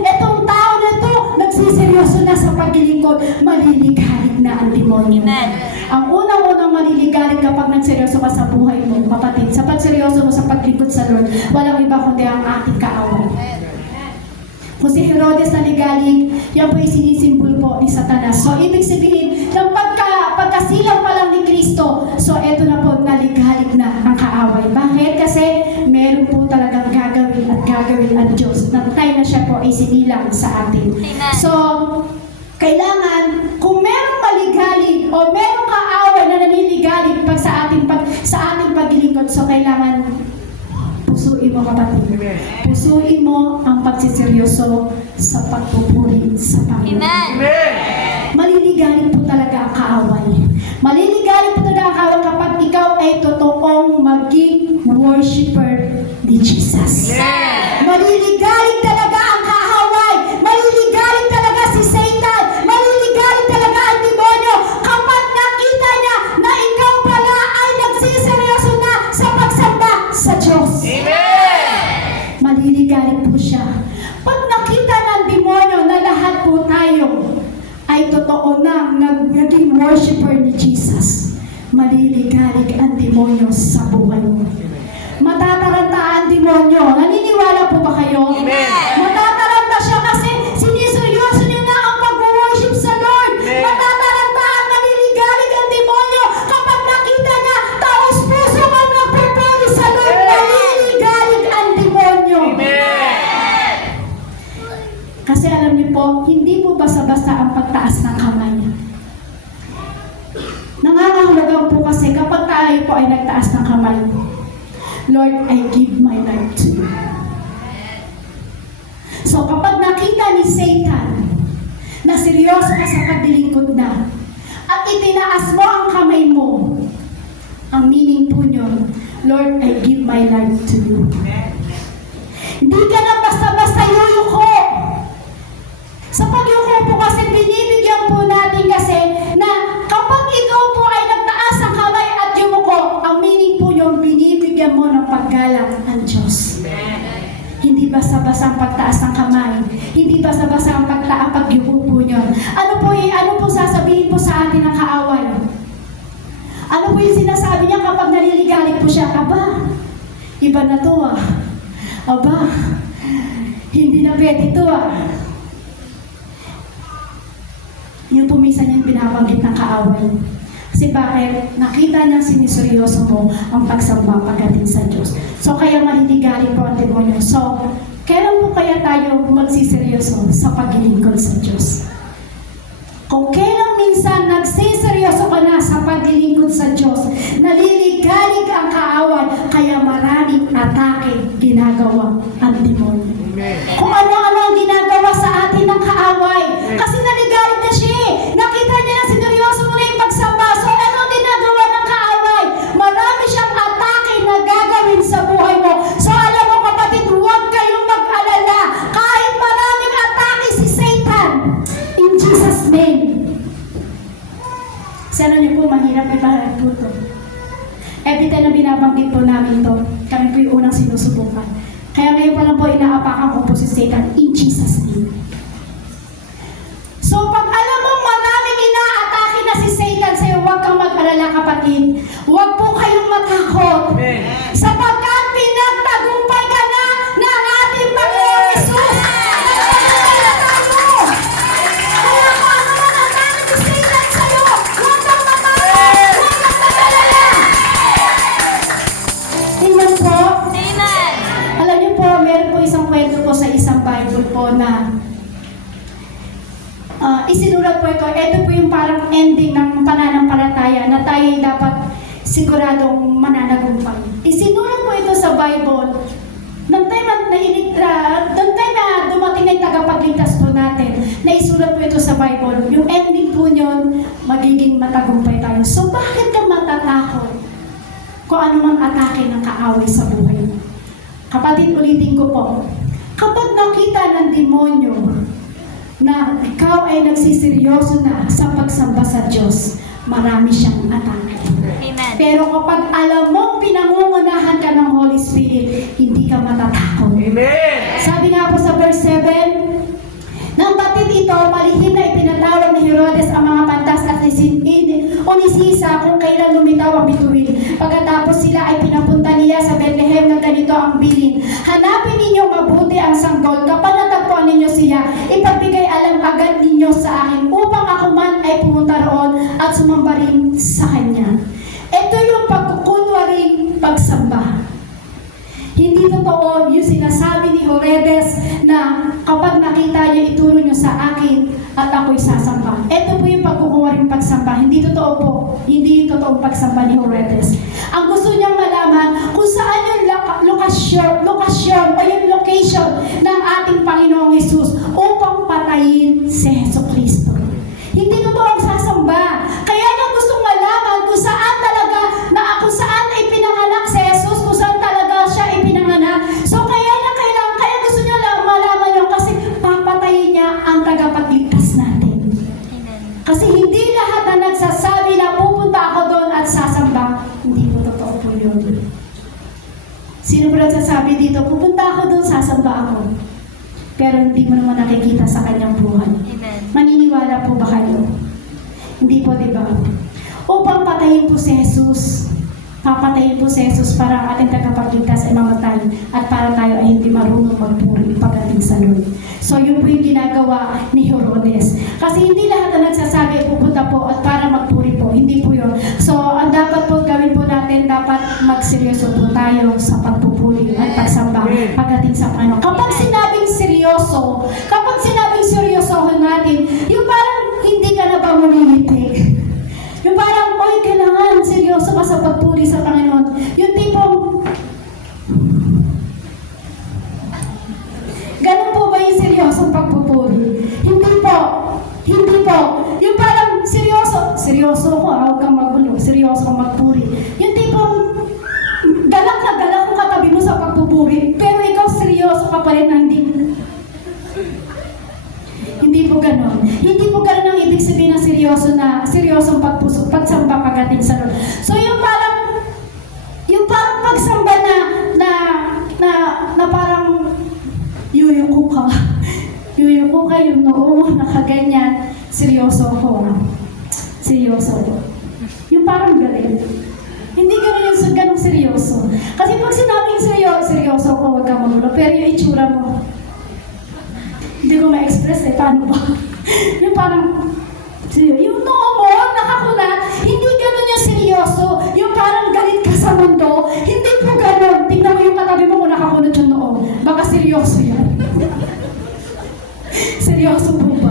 etong tao na ito, nagsiseryoso na sa paglilingkod, maliligalig na ang demonyo. Amen. Ang unang-unang maliligalig kapag nagseryoso ka sa buhay mo, kapatid, sa pagseryoso mo sa paglingkod sa Lord, walang iba kundi ang ating kaaway. Kung si Herodes naligalig, yan po yung sinisimbolo po ni Satanas. So, ibig sabihin, ng pagkasilang pa lang ni Kristo, so eto na po, naligalig na ang kaaway. Bakit? Kasi meron po talagang gagawin ang Diyos. Na time na siya po ay sinilang sa atin. Amen. So, kailangan, kung merong maligalig o merong kaaway na naniligalig sa ating paglilingkod, so kailangan pusuin mo, kapatid. Amen. Pusuin mo ang pagsiseryoso sa pagpupuri sa Panginoon. Amen. Amen. Maliligalig po talaga ang kaaway. Maliligalig po talaga ang kaaway kapag ikaw ay totoong maging worshiper ni Jesus. Amen. Maliligalig talaga ang kaaway. Maliligalig talaga si Satan. Maliligalig talaga ang demonyo kapag nakita niya na ikaw pala ay nagsiseryoso na sa pagsamba sa Diyos. Amen. Maliligalig po siya. Pag nakita ng demonyo na lahat po tayo ay totoo na naging worshiper ni Jesus, maliligalig ang demonyo sa buhay mo. Matataranta ang demonyo. Naniniwala po ba kayo? Amen. Matataranta siya kasi siniseryoso niya na ang pag-worship sa Lord. Amen. Matataranta at naliligalig ang demonyo kapag nakita niya taos puso ang nagpupuri sa Lord. Amen. Naliligalig ang demonyo. Amen. Kasi alam niyo po, hindi po basta-basta ang pagtaas ng kamay. Nangangahulugan po kasi kapag tayo po ay nagtaas ng kamay, Lord, I give my life to you. So kapag nakita ni Satan na seryoso ka sa paglilingkod na at itinaas mo ang kamay mo, ang meaning po nyo, Lord, I give my life to you. Hindi ka na basta-basta yuyuko. Sa pagyuko po kasi binibigyan po natin kasi na kapag ikaw po ay nagtaas ang kamay at yumuko, ang meaning po yung binibigyan mo ng paggalang ang Diyos. Hindi basta-basta ang pagtaas ng kamay. Hindi basta-basta ang pagyuko po nyo. Ano po sasabihin po sa atin ng kaaway? Ano po yung sinasabi niya kapag naliligalig po siya? Aba, iba na to ah. Aba, hindi na pwede to ah. Yung po minsan yung binabanggit ng kaaway. Kasi bakit? Nakita niya siniseryoso mo ang pagsamba pagdating sa Diyos. So kaya maliligalig po ang demonyo. So, kailan po kaya tayo magsiseryoso sa paglilingkod sa Diyos? Kung kailan minsan nagsiseryoso ka na sa paglilingkod sa Diyos, naliligalig ang kaaway, kaya maraming atake ginagawa ang demonyo. Amen. Kung ano-ano ang ginagawa sa atin ng kaaway. Kasi naligalig na siya eh. Nakita niya na sineryoso mo na yung pagsamba. So ano ang ginagawa Sa alam niyo po, mahirap ibahan po ito. Every time na binabanggit po namin to, kami po yung unang sinusubukan. Kaya ngayon pa lang po inaapakan ko po si Satan in Jesus' name. So pag alam mo maraming inaatake na si Satan sa'yo, huwag kang mag-alala kapatid. Huwag po kayong matakot. Amen. Sapagkat pinagtagumpay ka na ng ating Panginoon Jesus. Nagtagumpay na tayo. Kaya kung ano man ang atake ni Satan sa'yo, huwag kang matakot. Huwag kang mag-alala. Tingnan po. Amen. Alam niyo po, meron po isang kwento po sa isang Bible po na isinulat po ito. Ito po yung parang ending ng pananampalataya na tayo ay dapat siguradong mananagumpay. Isinulat po ito sa Bible. Nung time na dumating na yung tagapagligtas po natin, na isulat po ito sa Bible. Yung ending po nyon, magiging matagumpay tayo. So bakit ka matatakot kung ano mang atake ng kaaway sa buhay mo? Kapatid, ulitin ko po. Kapag nakita ng demonyo na ikaw ay nagsiseryoso na sa pagsamba sa Diyos, marami siyang atake. Amen. Pero kapag alam mong pinangungunahan ka ng Holy Spirit, hindi ka matatakot. Amen. Sabi nga po sa verse 7, nang batid ito, malihim na ipinatawag ni Herodes ang mga pantas at unisisa kung kailan lumitaw ang bituin. Pagkatapos sila ay pinapunta niya sa Bethlehem na ganito ang bilin. Hanapin ninyo mabuti ang sanggol. Kapag natagpuan ninyo siya, ipagbigay alam agad ninyo sa akin upang ako man ay pumunta roon at sumamba rin sa kanya. Ito yung pagkukunwaring pagsamba. Hindi totoo yung sinasabi ni Herodes na kapag nakita niya, ituro niyo sa akin at ako'y sasamba. Ito po yung pagkukunwaring pagsamba. Hindi totoo po. Hindi yung totoong pagsamba ni Herodes. Ang gusto niyang malaman kung saan yung lokasyon o yung location ng ating Panginoong Hesus upang patayin si Jesucristo. Hindi totoo ang sasamba. Kaya niya gustong malaman kung saan talaga kung saan ay pinanganak si Jesus, kung saan talaga siya ay pinanganak. So kaya gusto niya malaman yun kasi papatayin niya ang tagapagligtas natin. Amen. Kasi hindi lahat na nagsasabi na pupunta ako doon at sasamba. Hindi po totoo po yun. Sino po nagsasabi dito, pupunta ako doon, sasamba ako. Pero hindi mo naman nakikita sa kanyang buhay. Amen. Maniniwala po ba kayo? Hindi po, di ba? Upang patayin po si Jesus. Papatayin po si Jesus para ang ating tagapagligtas ay mamatay at para tayo ay hindi marunong magpuri pagdating sa Lord. So yun po yung ginagawa ni Herodes. Kasi hindi lahat na nagsasabi pupunta po at para magpuri po. Hindi po yun. So ang dapat po gawin po natin, dapat magseryoso po tayo sa pagpupuri at pagsamba pagdating sa Panginoon. Kapag sinabing seryosohin natin, yung parang hindi ka na ba mamimiti? Yung parang, oy, kailangan seryoso ka sa pagpuri sa Panginoon. Yung tipong, ganun po ba yung seryosong pagpupuri? Hindi po. Yung parang, seryoso ko, huwag kang magulo, seryoso kang magpuri. Yung tipong, galak na galak kung katabi mo sa pagpupuri, pero ikaw seryoso ka pa rin na hindi po ganon. Hindi po ganon ang ibig sabihin ng seryosong pagsamba pagdating sa Lord. So yung parang pagsamba na parang yuyuko ka. Yuyuko ka yung noo, nakaganyan. Seryoso ko. Yung parang galing. Hindi ganon yung ganong seryoso. Kasi pag sinabing seryoso ko, huwag kang magulo. Pero yung itsura mo, hindi ko ma-express paano ba? Yung parang, yung noo mo, nakakunat, hindi ganun yung seryoso. Yung parang galit ka sa mundo, hindi po ganun. Tingnan mo yung katabi mo kung nakakunat yung noo. Baka seryoso yan. Seryoso po ba?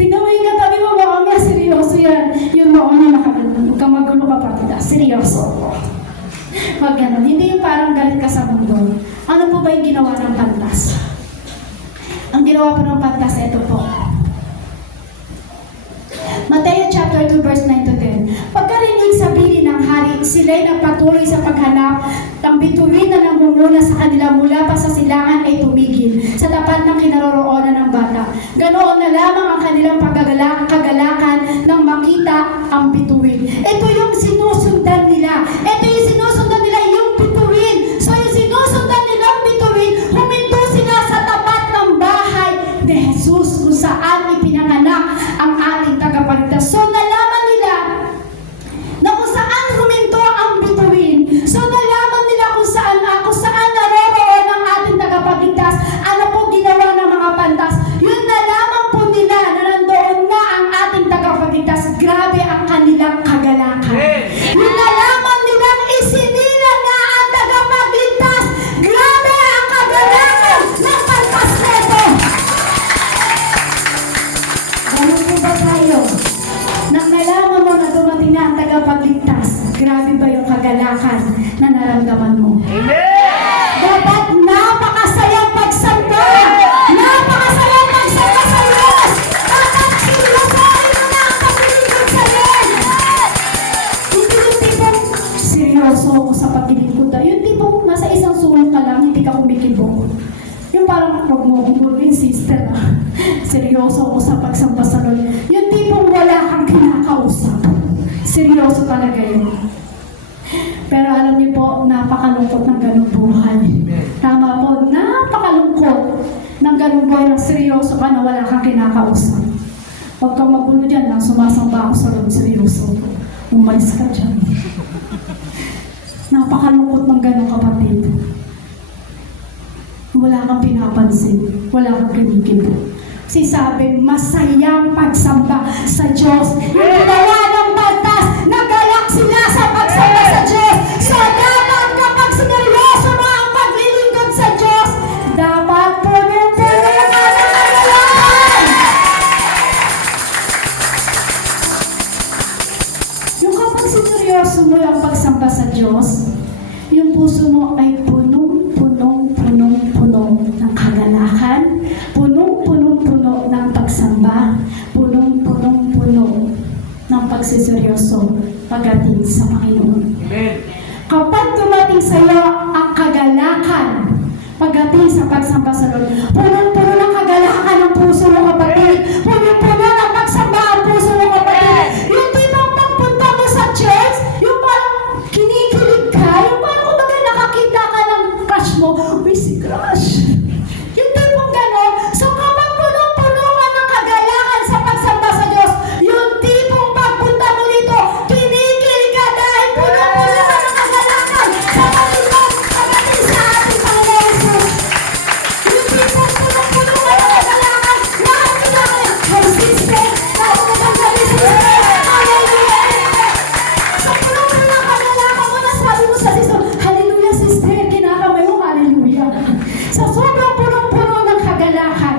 Tingnan mo yung katabi mo, baka may seryoso yan. Yung noo niya nakakunat. Huwag kang magulo kapatid. Seryoso po. Wag ganun. Hindi yung parang galit ka sa mundo. Ano po ba yung ginawa ng pantas? Ang ginawa po ng pantas, ito po. Mateo chapter 2 verse 9 to 10. Pagkarinig sa bilin ng hari, sila'y nagpatuloy sa paghanap. Ang bituin na nangunguna sa kanila mula pa sa silangan ay tumigil sa tapat ng kinaroroonan ng bata. Ganoon na lamang ang kanilang kagalakan nang makita ang bituin. Ito yung sinusundan nila. Ito yung sinusundan nila, yung bituin. So yung sinusundan nilang bituin, huminto sila sa tapat ng bahay ni Jesus kung saan ipinanganak ang ating tagapagligtas. So nalaman nila na kung saan huminto ang bituin. So nalaman nila kung saan naroroon ang ating tagapagligtas. Ano po ginawa ng mga pantas? Yun nalaman po nila na nandoon na ang ating tagapagligtas. Grabe ang kanilang kagalakan. Yun nalaman nilang isinilang na ang tagapagligtas. Grabe ang kagalakan ng pantas nito. Ganun po ba tayo? Nang nalaman mo na dumating na ang tagapagligtas, grabe ba yung kagalakan na naramdaman mo? Dapat napakasayang pagsamba! Napakasayang pagsamba sa Diyos! Dapat sinusahin mo na ang paglilingkod sa Diyos! Hindi yung tipong seryoso ako sa paglilingkod. Yung tipong nasa isang sulong ka lang, hindi ka kumikibok. Yung parang huwag mo kumulin, sister. Seryoso ako sa pagsamba sa Lord. Yung tipong wala kang kinakausap. Seryoso talaga yun. Pero alam niyo po, napakalungkot ng ganung buhay. Tama po, napakalungkot ng ganung buhay na seryoso ka na wala kang kinakausap. Huwag kang magulo dyan na sumasamba ako sa Lord, seryoso. Umalis ka dyan. Napakalungkot ng ganung kapatid. Wala kang pinapansin, wala kang kinikibo. Kasi sabi, masayang pagsamba sa Diyos. Yung ginawa ng pantas, nagalak sila sa pagsamba sa Diyos. So dapat kapag sineryoso mo ang paglilingkod sa Diyos, dapat puno-puno ka ng kagalakan. Yung kapag sineryoso mo ang pagsamba sa Diyos, yung puso mo ay punong-puno ng kagalakan, punong-puno ng pagsamba, punong-puno ng pagsiseryoso pagdating sa Panginoon. Kapag dumating sa iyo ang kagalakan pagdating sa pagsamba sa Lord, punong-puno ng kagalakan ang puso mo, kapatid. Punong-puno ng pagsamba ang puso mo, kapatid. Yung tipong pagpunta mo sa church, yung parang kinikilig ka, yung parang kumbaga nakakita ka ng crush mo, uy, si crush. Yung tipong gano'n. So kapag punong-puno ka ng kagalakan sa pagsamba sa Diyos, yung tipong pagpunta mo dito, kinikilig ka dahil punong-puno ka ng kagalakan sa pagdating sa ating Panginoon Jesus. Yung tipong punong-puno ka ng kagalakan, nakakita ka ng consistent, naunang galing sa Diyos. Hallelujah! Sa punong-puno ng kagalakan mo, nasabi mo sa Diyos, hallelujah, sister, kinakamay mo, hallelujah. Sa sobrang punong-puno ng kagalakan,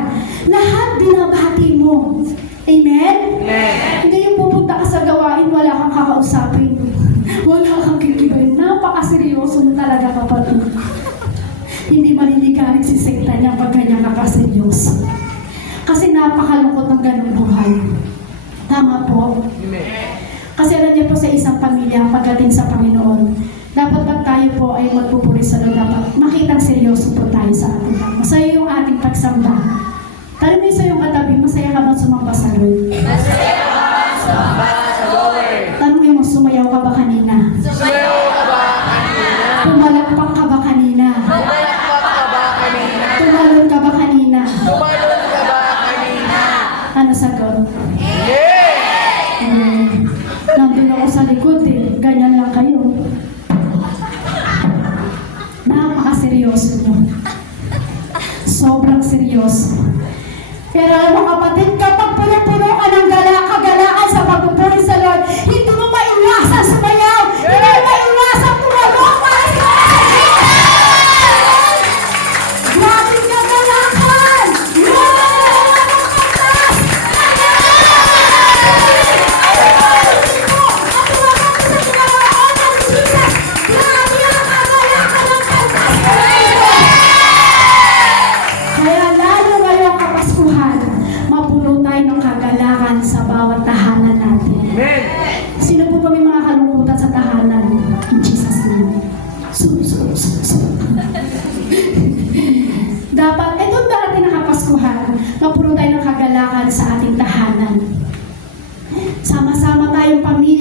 lahat binabati mo. Amen? Hindi yung pupunta ka sa gawain, wala kang kakausapin. Wala kang kikibayin. Napakaseryoso mo talaga, kapatid. Hindi maliligalig si sekta niya pag ganyan ka seryoso. Kasi napakalungkot ng ganung buhay. Tama po. Kasi alam niyo po sa isang pamilya, pagdating sa Panginoon, dapat pag tayo po ay magpupuri sa Lord, dapat makitang seryoso po tayo sa ating Panginoon. Masaya yung ating pagsamba. Tanong mo sa iyong katabi, masaya ka ba sumamba sa Lord? Masaya ka sumamba sa Lord. Tanong mo, sumayaw ka ba kanina? Sumayaw ka ba kanina? Pumalakpak ka ba kanina? Pumalakpak ka ba kanina? Tumalon ka ba kanina? Tumalon ka ba kanina? Ano sagot? Yes! Nandun ako sa likod eh. Ganyan lang kayo. Napakaseryoso mo. Sobrang seryoso. Pero alam mo, kapatid, kapag puno-puno ka ng kagalakan sa pagpupuri sa Lord, hindi mo maiwasan sumayaw. Hindi mo maiwasan tumulong para sa grabe kagalakan! Kaya lalo ngayong Kapaskuhan,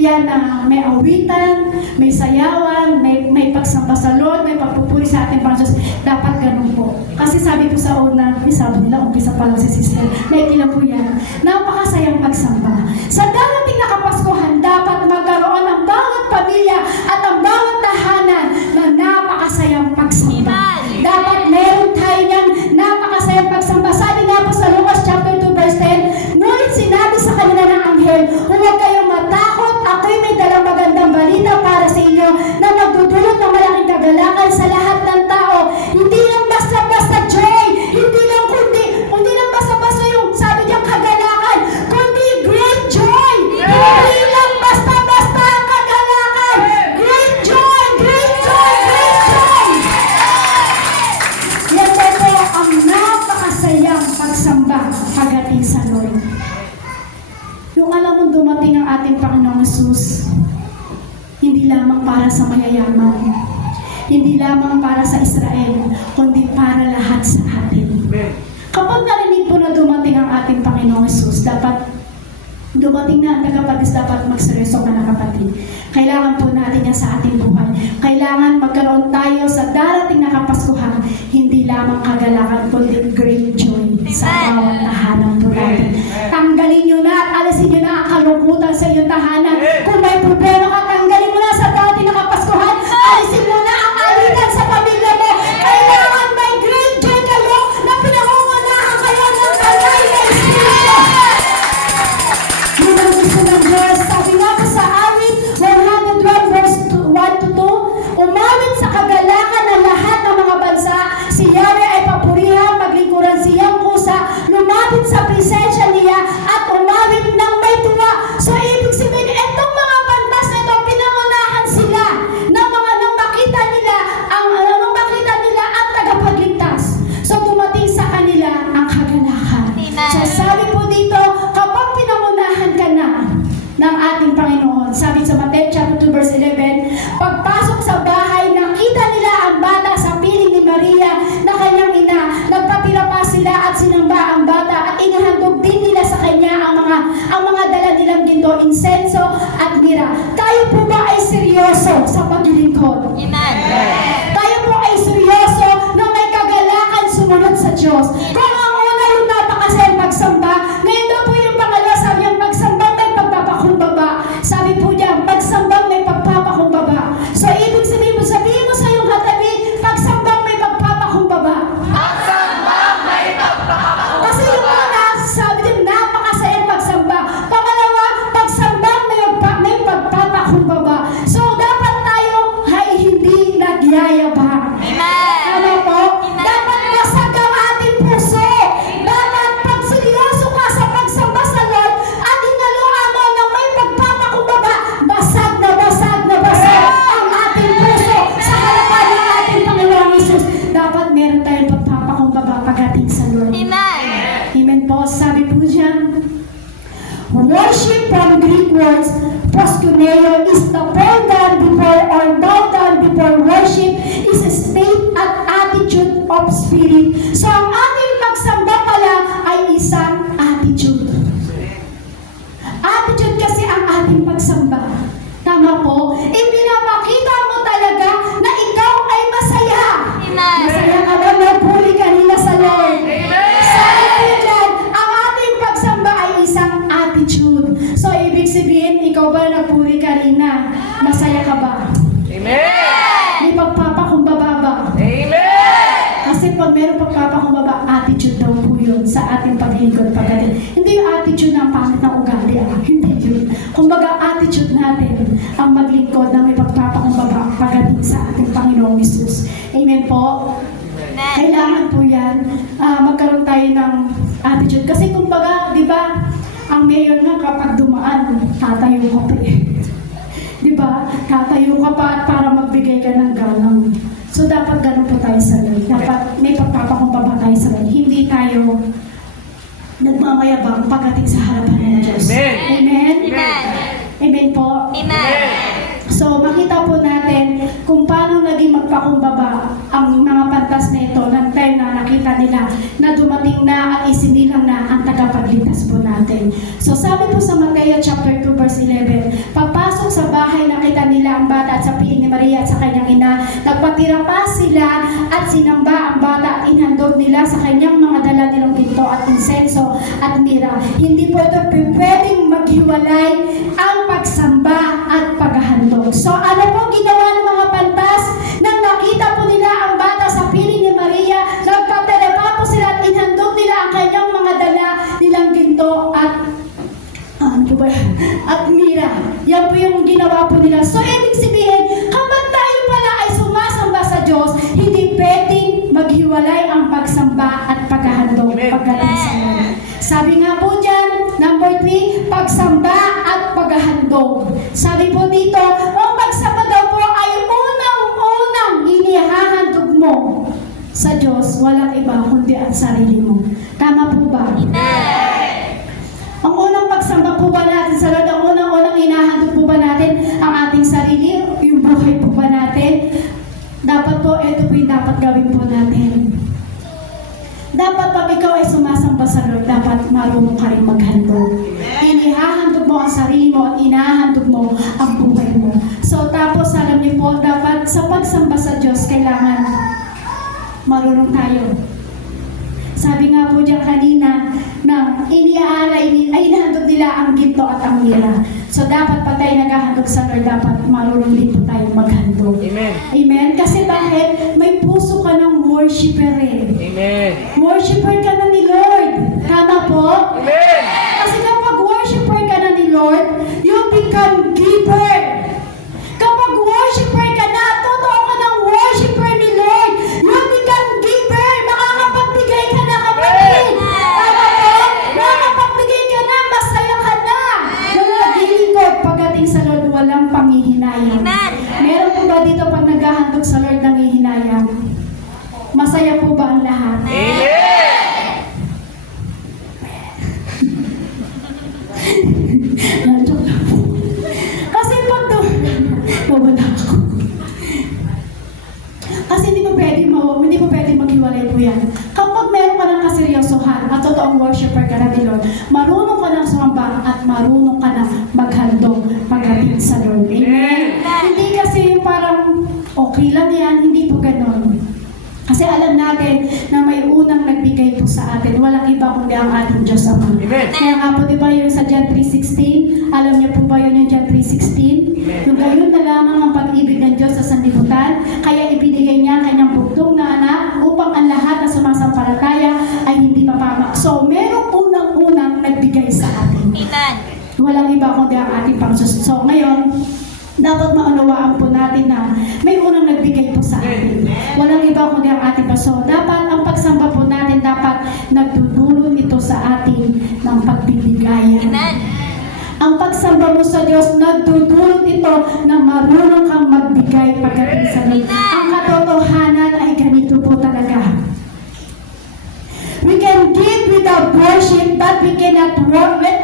yan na may awitan, may sayawan, may pagsamba sa Lord, may pagpupuri sa ating Panginoon Diyos. Dapat ganun po. Kasi sabi ko sa una, sabi nila, umpisa pa lang si sister, naikila po yan. Napakasayang pagsamba. Sa darating na Kapaskuhan, dapat magkaroon ng bawat pamilya at ang bawat tahanan na napakasayang pagsamba. Dapat meron tayo niyang napakasayang pagsamba. Sabi nga po sa Lucas chapter 2 verse 10, ngunit sinabi sa kanila ng anghel, huwag kayong matakot, ako'y may dalang magandang balita para sa inyo na magdudulot ng malaking kagalakan sa lahat ng tao. Hindi lang basta-basta joy, hindi lang basta-basta yung sabi niyang kagalakan, kundi great joy. Hindi lang basta-basta ang kagalakan. Great joy, great joy, great joy. Yan po ang napakasayang pagsamba pagdating sa Lord. Yung alam mong dumating ang ating Panginoong Jesus, hindi lamang para sa mayayaman, hindi lamang para sa Israel, kundi para lahat sa atin. Kapag narinig po na dumating ang ating Panginoong Jesus, dapat dumating na ang tagapagis, dapat magseryoso ka na kapatid. Kailangan po natin yan sa ating buhay. Kailangan magkaroon tayo sa darating na Kapaskuhan, hindi lamang kagalakan, kundi great joy sa bawat tahanan po natin. Tanggalin nyo na at alisin nyo na ang kalungkutan sa iyong tahanan. Kung may problema ka, tanggalin mo na sa darating na Kapaskuhan. Alisin mo na ang alitan sa pamilya mo. Kailangan may great joy kayo na pinangungunahan kayo ng banal na Espiritu. Yun ang gusto ng Diyos. Sabi nga po sa awit 112 verse 1 to 2, umawit sa kagalakan ng lahat ng mga bansa, si Yahweh ay papurihan, maglingkuran siyang kusa, lumapit sa presensya niya at umawit ng may tuwa. So ibig sabihin, itong mga bantas na ito, pinangunahan sila ng mga nang makita nila ang tagapagligtas. So dumating sa kanila ang kagalakan. So sabi po dito, kapag pinangunahan ka na ng ating Panginoon, sabi sa Matthew chapter 2 verse 11, pagpasok sa bahay, nakita nila ang bata sa piling ni Maria na kanyang ina. Nagpatira pa sila at sinamba ang bata at inahandog din nila sa kanya ang mga dala nilang ginto, insenso at mira. Tayo po ba ay seryoso sa paglilingkod? Amen. Tayo po ay seryoso na may kagalakan sumunod sa Diyos. Kung ang una yung napakasayang pagsamba, ngayon daw po yung pangalawa, sabi yung pagsamba may pagpapakumbaba. Sabi po niya, pagsamba may pagpapakumbaba. So ibig sabihin mo sa iyong katabi, pagsamba may pagpapakumbaba. Kasi yung una, sabi niya, napakasayang pagsamba. Pangalawa, pagsamba may pagpapakumbaba. So dapat tayo ay hindi nagyayabang. Ano po? Dapat basag ang ating puso. Dapat pag seryoso ka sa pagsamba sa Lord at hinaluan mo na may pagpapakumbaba, basag na basag na basag ang ating puso sa harapan ng ating Panginoong Jesus. Dapat meron tayong pagpapakumbaba pagdating sa Lord. Amen po. Sabi po dyan, worship from Greek words, proskuneo, is the fall down before or bow down before. Worship is a state at attitude of spirit. So ang ating pagsamba pala ay isang attitude. Attitude kasi ang ating pagsamba. Tama po? Ipinapakita mo talaga na ikaw ay masaya. Masaya ka ba? Nagpuli kanina sa Lord. Sabi ko dyan, ang ating pagsamba ay isang attitude. So, ibig sabihin, ikaw ba nagpuli kanina? Masaya ka ba? May pagpapakumbaba ba? Kasi pag meron pagpapakumbaba, attitude daw po yun sa ating paglingkod pagdating. Hindi yung attitude ng pangit na ugali. Hindi yun. Kumbaga, attitude natin ang maglingkod na may pagpapakumbaba pagdating sa ating Panginoong Jesus. Amen po? Kailangan po yan, magkaroon tayo ng attitude. Kasi kumbaga, di ba, ang mayor nga kapag dumaan, tatayo ka pa eh. Di ba? Tatayo ka pa para magbigay ka ng galang. So dapat ganun po tayo sa Lord. Dapat may pagpapakumbaba tayo sa Lord. Hindi tayo nagmamayabang pagdating sa harapan ng Diyos. Amen? Amen po? So makita po natin kung paano naging magpakumbaba ang mga pantas na ito ng time na nakita nila na dumating na at isinilang na ang tagapagligtas po natin. So sabi po sa Matthew chapter 2 verse 11, papasok Maria at sa kanyang ina. Nagpatira pa sila at sinamba ang bata at inhandog nila sa kanyang mga dala nilang ginto at insenso at mira. Hindi po ito pwedeng maghiwalay ang pagsamba at paghahandog. So ano po ginawa ng mga pantas? Nang nakita po nila ang bata sa piling ni Maria, nagpatira pa po sila at inhandog nila ang kanyang mga dala nilang ginto at mira. Yan po yung ginawa po nila. So, ibig sabihin, kapag tayo pala ay sumasamba sa Diyos, hindi pwedeng maghiwalay ang pagsamba at paghahandog pagdating sa Lord. Sabi nga po dyan, number 3, pagsamba at paghahandog. Sabi po dito, ang pagsamba daw po ay unang-unang inihahandog mo sa Diyos, walang iba kundi ang sarili mo. Tama po ba? Ang unang pagsamba po ba natin sa Lord, ang unang-unang inahandog po ba natin ang ating sarili, yung buhay po ba natin? Dapat po, ito po yung dapat gawin po natin. Dapat pag ikaw ay sumasamba sa Lord, dapat marunong ka rin maghandog. Inihahandog mo ang sarili mo at inahandog mo ang buhay mo. So tapos alam niyo po, dapat sa pagsamba sa Diyos, kailangan marunong tayo. Sabi nga po dyan kanina, na inahandog nila ang ginto at ang mira. So dapat pa tayo naghahandog sa Lord, dapat marunong din po tayo maghandog. Amen. Amen? Kasi bakit? May puso ka ng worshiper eh. Amen. Worshiper ka na ni Lord. Tama po? Amen. Kasi kapag worshiper ka na ni Lord, you become giver. Kapag worshiper ka na, totoo ka ng worshiper ni Lord, you become giver. Makakapagbigay ka na, kapatid. Tama po? Makakapagbigay ka na, masaya ka na. Yung naglilingkod pagdating sa Lord, walang panghihinayang. Meron po ba dito pag naghahandog sa Lord nanghihinayang? Masaya po ba ang lahat? Joke lang po. Kasi pag nawala ako. Kasi hindi mo pwede maghiwalay po yan. Kapag meron ka ng kaseryosohan at totoong worshiper ka na ni Lord, marunong ka ng sumamba at marunong ka na maghandog pagdating sa Lord. Amen? Hindi kasi yung parang okay lang yan, hindi po ganon. Kasi alam natin na may unang nagbigay po sa atin. Walang iba kundi ang ating Diyos Ama. Amen. Kaya nga po, di ba yung sa John 3:16? Alam niyo po ba yun yung John 3:16? Yung gayon na lamang ang pag-ibig ng Diyos sa sanlibutan, kaya ibinigay niya ang kanyang bugtong na anak upang ang lahat na sumasampalataya ay hindi mapahamak. So, merong unang-unang nagbigay sa atin. Walang iba kundi ang ating Panginoon. So, ngayon, dapat maunawaan po natin na may unang nagbigay po sa atin. Walang iba kundi ang ating Panginoon. Dapat ang pagsamba po natin, dapat nagdudulot ito sa atin ng pagbibigayan. Ang pagsamba mo sa Diyos, nagdudulot ito na marunong kang magbigay pagdating sa Diyos. Ang katotohanan ay ganito po talaga. We can give without worship, but we cannot work with...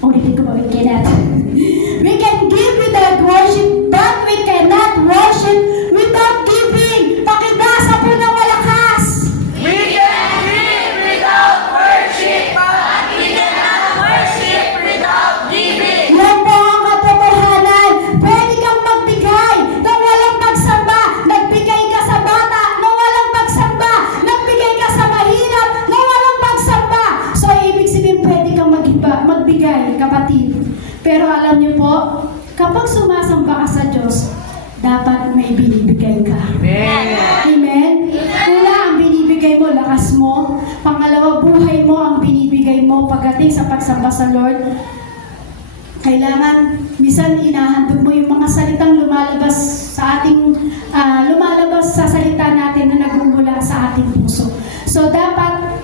Ulitin ko ba, we cannot. We can give without worship, but we cannot worship without giving. Pakibasa po ng malakas. We can live without worship, but we cannot worship without giving. Yan po ang katotohanan. Pwede kang magbigay na walang pagsamba. Nagbigay ka sa bata na walang pagsamba. Nagbigay ka sa mahirap na walang pagsamba. So, ibig sabihin, pwede kang magbigay, kapatid. Pero alam niyo po, kapag sumasamba ka sa Diyos, dapat may binibigay ka. Amen. Amen? Una, ang binibigay mo, lakas mo. Pangalawa, buhay mo ang binibigay mo pagdating sa pagsamba sa Lord. Kailangan, minsan inahandog mo yung mga salitang lumalabas sa ating, lumalabas sa salita natin na nagmumula sa ating puso. So, dapat,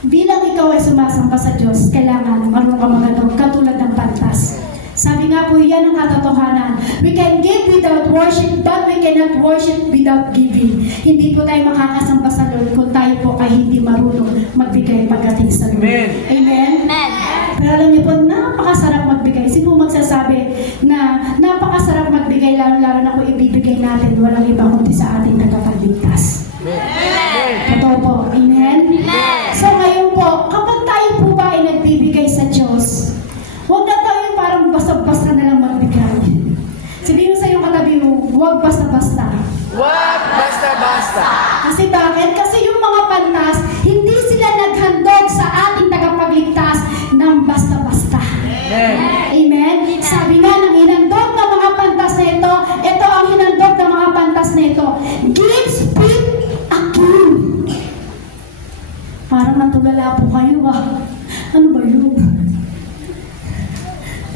bilang ikaw ay sumasamba sa Diyos, kailangan marunong ka magandog katulad ng pantas. Sabi nga po, yan ang katotohanan. We can give without worship, but we cannot worship without giving. Hindi po tayo makakasamba sa Lord kung tayo po ay hindi marunong magbigay pagdating sa Lord. Amen. Amen? Pero alam niyo po, napakasarap magbigay. Sino po magsasabi na napakasarap magbigay, lalo-lalo na kung ibibigay natin, walang iba kundi sa ating tagapagligtas. Totoo po. Amen? So ngayon po, kapag tayo po ba ay nagbibigay sa Diyos, huwag na tayo parang basta-basta na lang magbigay. Sabihin mo sa iyong katabi mo, huwag Huwag basta-basta. Huwag basta-basta. Kasi bakit? Kasi yung mga pantas, hindi sila naghandog sa ating tagapagligtas ng basta-basta. Amen. Amen? Sabi nga ng hinandog ng mga pantas na ito ang hinandog ng mga pantas na ito. Give, speak, a king. Parang natulala po kayo Ano ba yun?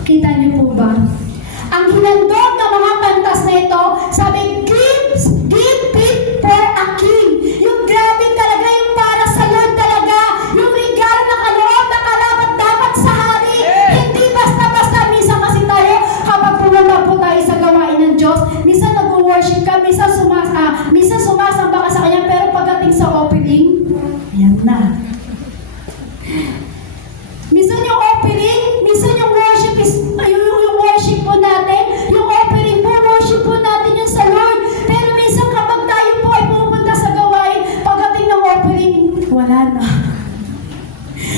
Kita niyo po ba? Ang hinandog ng mga pantas na ito, sabi, give it for a king. Yung grabe talaga, yung para sa Lord talaga, yung regalo na kaloob na karapat dapat sa hari. Hindi basta-basta. Minsan kasi tayo, kapag pumunta po tayo sa gawain ng Diyos, minsan nag-worship ka, minsan sumasamba ka sa Kanya, pero pagdating sa opening, ayan na. Minsan yung opening, minsan yung worship is, yung worship po natin, yung opening po, worship po natin yung sa Lord. Pero minsan kapag tayo po ay pumunta sa gawain, pagdating ng opening, wala na.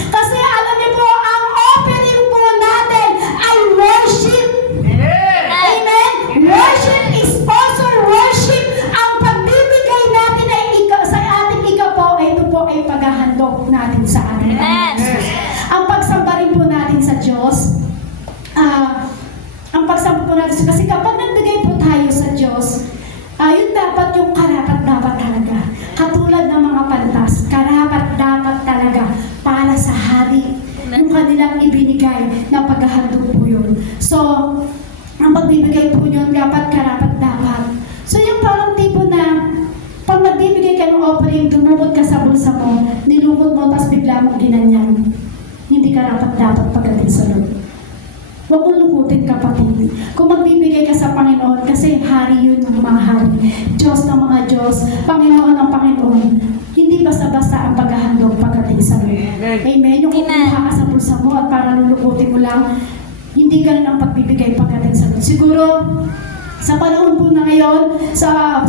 Kasi alam niyo po, ang opening po natin ay worship. Amen? Worship is also worship. Ang pagbibigay natin ay sa ating ikaw ay ito po ay paghahandog natin sa atin. Amen. Ang pagsamba rin po natin sa Diyos, ang pagsamba po natin, kasi kapag nagbigay po tayo sa Diyos, yun dapat yung karapat-dapat talaga. Katulad ng mga pantas, karapat-dapat talaga para sa hari. Yung kanilang ibinigay na paghahandog po yun. So, ang pagbibigay po yun, dapat karapat-dapat. So, yung parang tipo na, pag nagbibigay ka ng offering, dumukot ka sa bulsa mo, nilukot mo, tapos bigla mo ginanyan. Hindi ka dapat pagdating sa Lord. Huwag mong lukutin, kapatid. Kung magbibigay ka sa Panginoon, kasi hari yun ng mga hari, Diyos ng mga Diyos, Panginoon ng Panginoon, hindi basta-basta ang paghahandog pagdating sa Lord. Amen? Yung kumuha ka sa bulsa mo at para lulukutin mo lang, hindi ganun ang pagbibigay pagdating sa Lord. Siguro, sa panahon po na ngayon, sa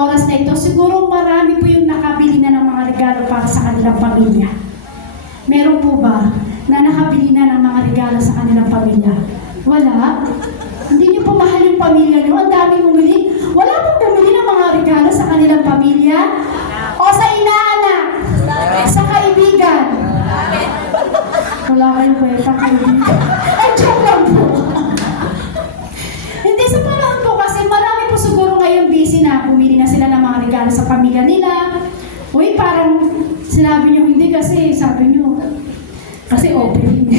oras na ito, siguro marami po yung nakabili na ng mga regalo para sa kanilang pamilya. Meron po ba na nakabili na ng mga regalo sa kanilang pamilya? Wala? Hindi niyo po mahal yung pamilya niyo? Ang daming bumili? Wala pong bumili ng mga regalo sa kanilang pamilya? O sa inaanak? Sa kaibigan? Wala kayong kwenta, kaibigan. Ay, joke lang po. Hindi, sa panahon po kasi marami po siguro ngayon busy na bumili na sila ng mga regalo sa pamilya nila. Uy, parang sinabi niyo hindi kasi sabi niyo kasi opening.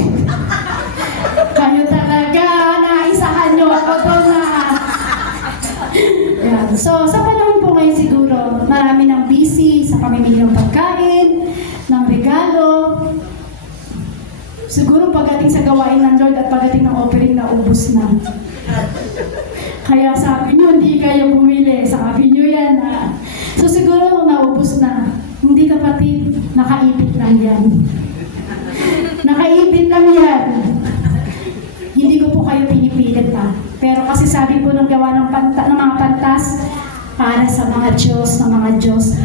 Kayo talaga, naisahan niyo ako doon na. Yan. So, sa panahon po ngayon siguro, marami nang busy sa pamimili ng pagkain, ng regalo. Siguro pagdating sa gawain ng Lord at pagdating ng offering, naubos na. Kaya sabi niyo, hindi kayo bumili. Sabi niyo yan. So siguro naubos na. Hindi, kapatid, nakaipit lang yan. Nakaipit lang yan. Hindi ko po kayo pinipilit pa. Pero kasi sabi po ng gawa ng mga pantas, para sa mga Diyos,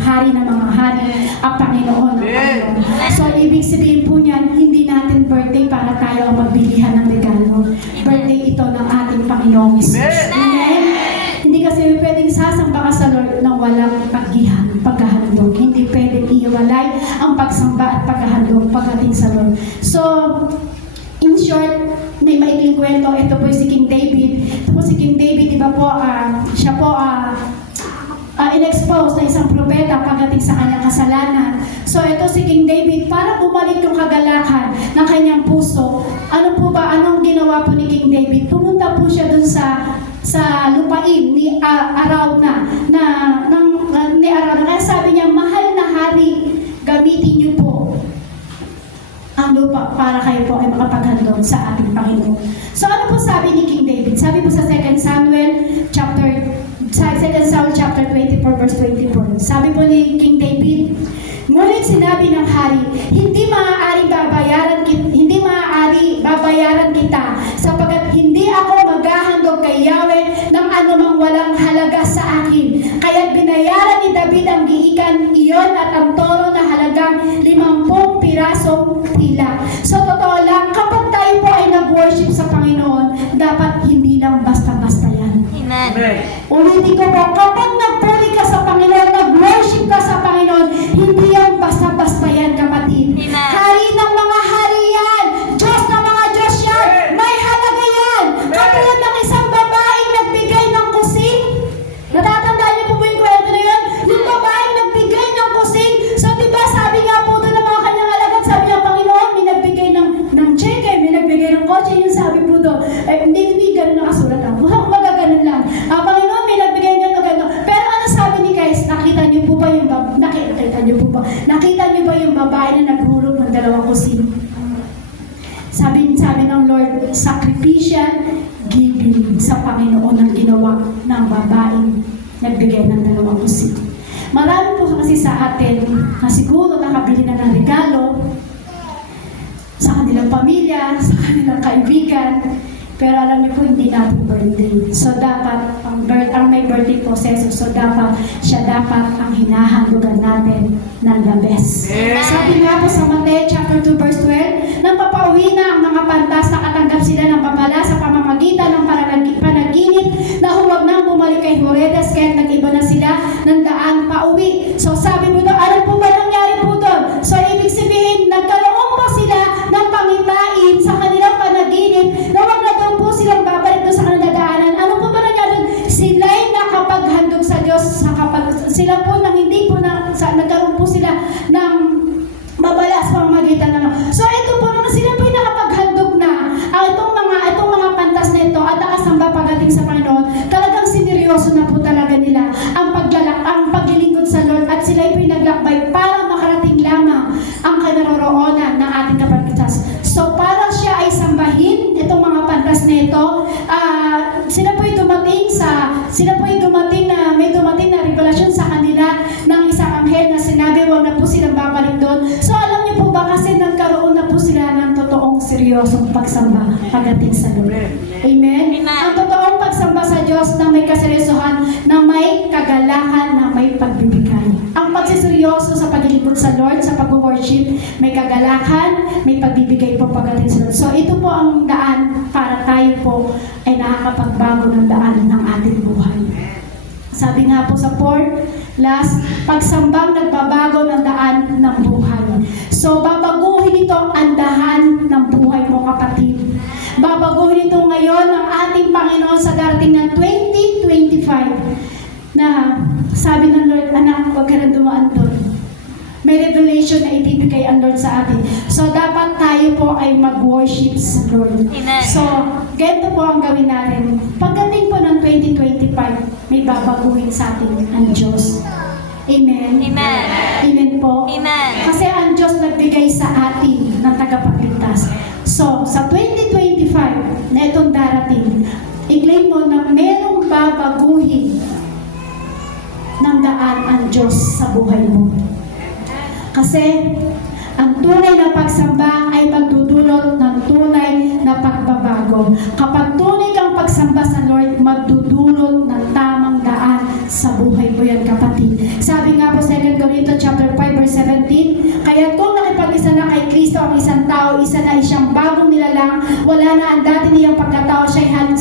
hari ng mga hari, ang Panginoon ng Panginoon. So, ibig sabihin po niyan, hindi natin birthday para tayo ang magbilihan ng regalo. Birthday ito ng ating Panginoong Jesus. Amen? Hindi kasi pwedeng sasamba ka sa Lord nang walang paghahandog. Hindi pwedeng iiwalay ang pagsamba at paghahandog pagdating sa Lord. So, in short, may maikling kwento. Ito po si King David. Ito po si King David, di ba po, siya po, in-expose na isang propeta pagdating sa kanyang kasalanan. So ito si King David, para bumalik yung kagalakan ng kanyang puso. Ano po ba, anong ginawa po ni King David? Pumunta po siya dun sa lupain ni Arauna ni Arauna. Kaya sabi niya, mahal na hari, gamitin niyo po ang lupa para kayo po ay makapaghandog sa ating Panginoon. So ano po sabi ni King David? Sabi po sa 2 Samuel chapter 24 verse 24. Sabi po ni King David, ngunit sinabi ng hari, hindi maaari babayaran kita sapagkat hindi ako maghahandog kay Yahweh ng anumang walang halaga sa akin. Kaya binayaran ni David ang giikan iyon at ang toro na halagang 50 pirasong tila. So totoo lang, kapag tayo po ay nag-worship sa Panginoon, dapat hindi lang basta-basta yan. Amen. Amen. Ulitin ko po, kapag nagpuri ka sa Panginoon, nag-worship ka sa Panginoon, hindi yan basta-basta yan, kapatid. Amen. Hari ng mga hari yan. Diyos ng mga Diyos yan. May halaga yan. Katulad ng isang babaeng nagbigay ng kusing. Natatandaan niyo po ba yung kwento na yun? Yung babaeng nagbigay ng kusing. So, diba, sabi nga po doon ng mga kanyang alagad, sabi niya, Panginoon, may nagbigay ng cheque, may nagbigay ng kotse. Yung sabi po doon, hindi ganun nakasulat lang. Kumbaga ganun lang. Panginoon, may nagbigay ng gano'n. Pero ano sabi ni Christ? Nakita niyo po ba yung nakita niyo ba yung babae na naghulog ng dalawang kusing? Sabi ng Lord, sacrificial giving sa Panginoon ang ginawa ng babaeng nagbigay ng dalawang kusing. Marami po kasi sa atin na siguro nakabili na ng regalo sa kanilang pamilya, sa kanilang kaibigan, pero alam niyo po, hindi natin birthday. So dapat, ang may birthday possessor, so dapat ang hinahandlugan natin ng the best. Sabi nga po sa Mateo chapter 2 verse 12, nang papauwi na ang mga pantas, nakatanggap sila ng babala sa pamamagitan ng panaginip na huwag nang bumalik kay Herodes, kaya nag-iba na sila ng daan pauwi. So sabi mo doon, ano po ba nangyari po doon? So ibig sabihin, nagkaroon pa sila ng pangitain sa kanilang panaginip na wag na daw po silang babalik doon sa kanilang daanan. Ano po ba nangyari? Sila'y nakapaghandog sa Diyos, sila po nang hindi po nagkaroon po sila ng babala sa pamamagitan ng So ito po, nung sila po nakapaghandog na itong mga pantas na ito at nakasamba pagdating sa Panginoon, talagang sineryoso na po talaga nila ang paglilingkod sa Lord at sila po naglakbay para makarating lamang ang kanaroroonan ng ating kapagligtas. So para siya ay sambahin itong mga pantas na ito, may dumating na revelasyon sa kanila ng isang anghel na sinabi, wag na po silang babalik doon. So alam niyo po ba, kasi nagkaroon na po sila ng totoong seryosong pagsamba pagdating sa Lord. Amen? Ang totoong pagsamba sa Diyos na may kaseryosohan, na may kagalakan, na may pagbibigay. Ang pagsiseryoso sa paglilingkod sa Lord, sa pag-worship, may kagalakan, may pagbibigay po pagdating sa Lord. So ito po ang daan para tayo po ay nakakapagbago ng daan ng ating buhay. Sabi nga po sa last, pagsambang nagbabago ng daan ng buhay. So, babaguhin ito ang daan ng buhay mo, kapatid. Babaguhin ito ngayon ng ating Panginoon sa darating ng 2025 na sabi ng Lord, anak, huwag ka na dumaan doon. May revelation na ibibigay ang Lord sa atin. So, dapat tayo po ay mag-worship sa Lord. Amen. So, ganito po ang gawin natin. Pagdating po ng 2025, may babaguhin sa atin ang Diyos. Amen? Amen. Amen po. Amen. Kasi ang Diyos nagbigay sa atin ng tagapagligtas. So, sa 2025 na itong darating, i-claim mo na merong babaguhin ng daan ang Diyos sa buhay mo. Kasi ang tunay na pagsamba ay magdudulot ng tunay na pagbabago. Kapag tunay kang pagsamba sa Lord, magdudulot ng tamang daan sa buhay mo yan, kapatid. Sabi nga po 2 Corinthians chapter 5 verse 17, kaya kung nakipag-isa na kay Kristo ang isang tao, isa na siyang bagong nilalang, wala na ang dati niyang pagkatao, siya'y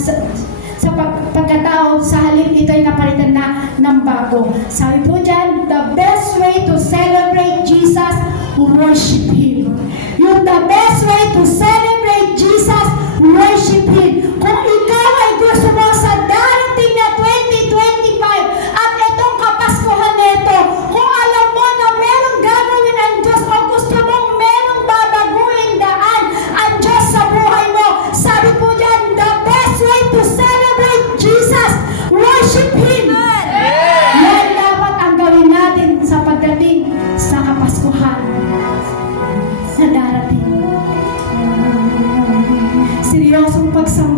sa pagkatao, sa halip ito ay napalitan na ng bago. Sabi po dyan, the best way to celebrate Jesus, worship Him. Yung the best way to celebrate Jesus, worship Him. Kung ikaw ay gusto mo sa darating na 2025 at itong kapaskuhan nito, kung alam mo na merong gagawin ang Diyos o gusto mong merong babaguhin daan ang Diyos sa buhay mo, sabi po dyan, the best way to celebrate Jesus, worship Him. Yan dapat ang gawin natin sa pagdating sa kapaskuhan na darating. Seryosong pagsamba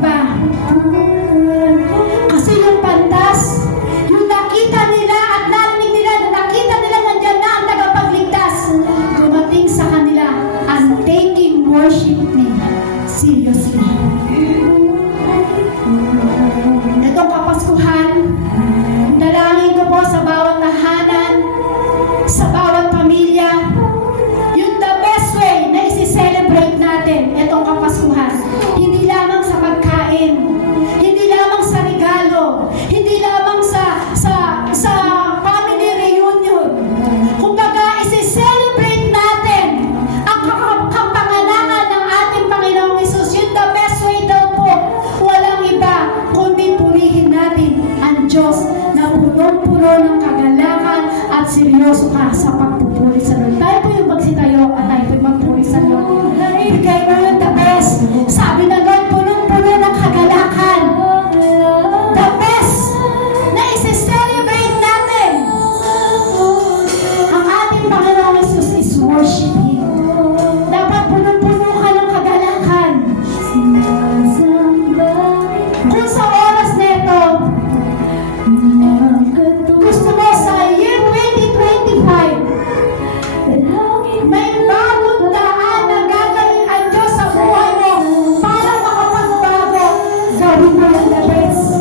punong-puno ng kagalakan at seryoso ka sa pagpupuri sa Lord. Tayo po yung magsitayo at tayo po yung magpuri sa Lord. Bigay mo yung the best. Sabi ng Lord, punong-puno ng kagalakan. The best na isi-celebrate natin. Ang ating Panginoong Jesus is worship Him. Dapat punong-puno ka ng kagalakan. Kung sa oras na ito, gusto mo sa year 2025, may bagong daan na gagawin ang Diyos sa buhay mo para makapagbago, gawin mo ang the best.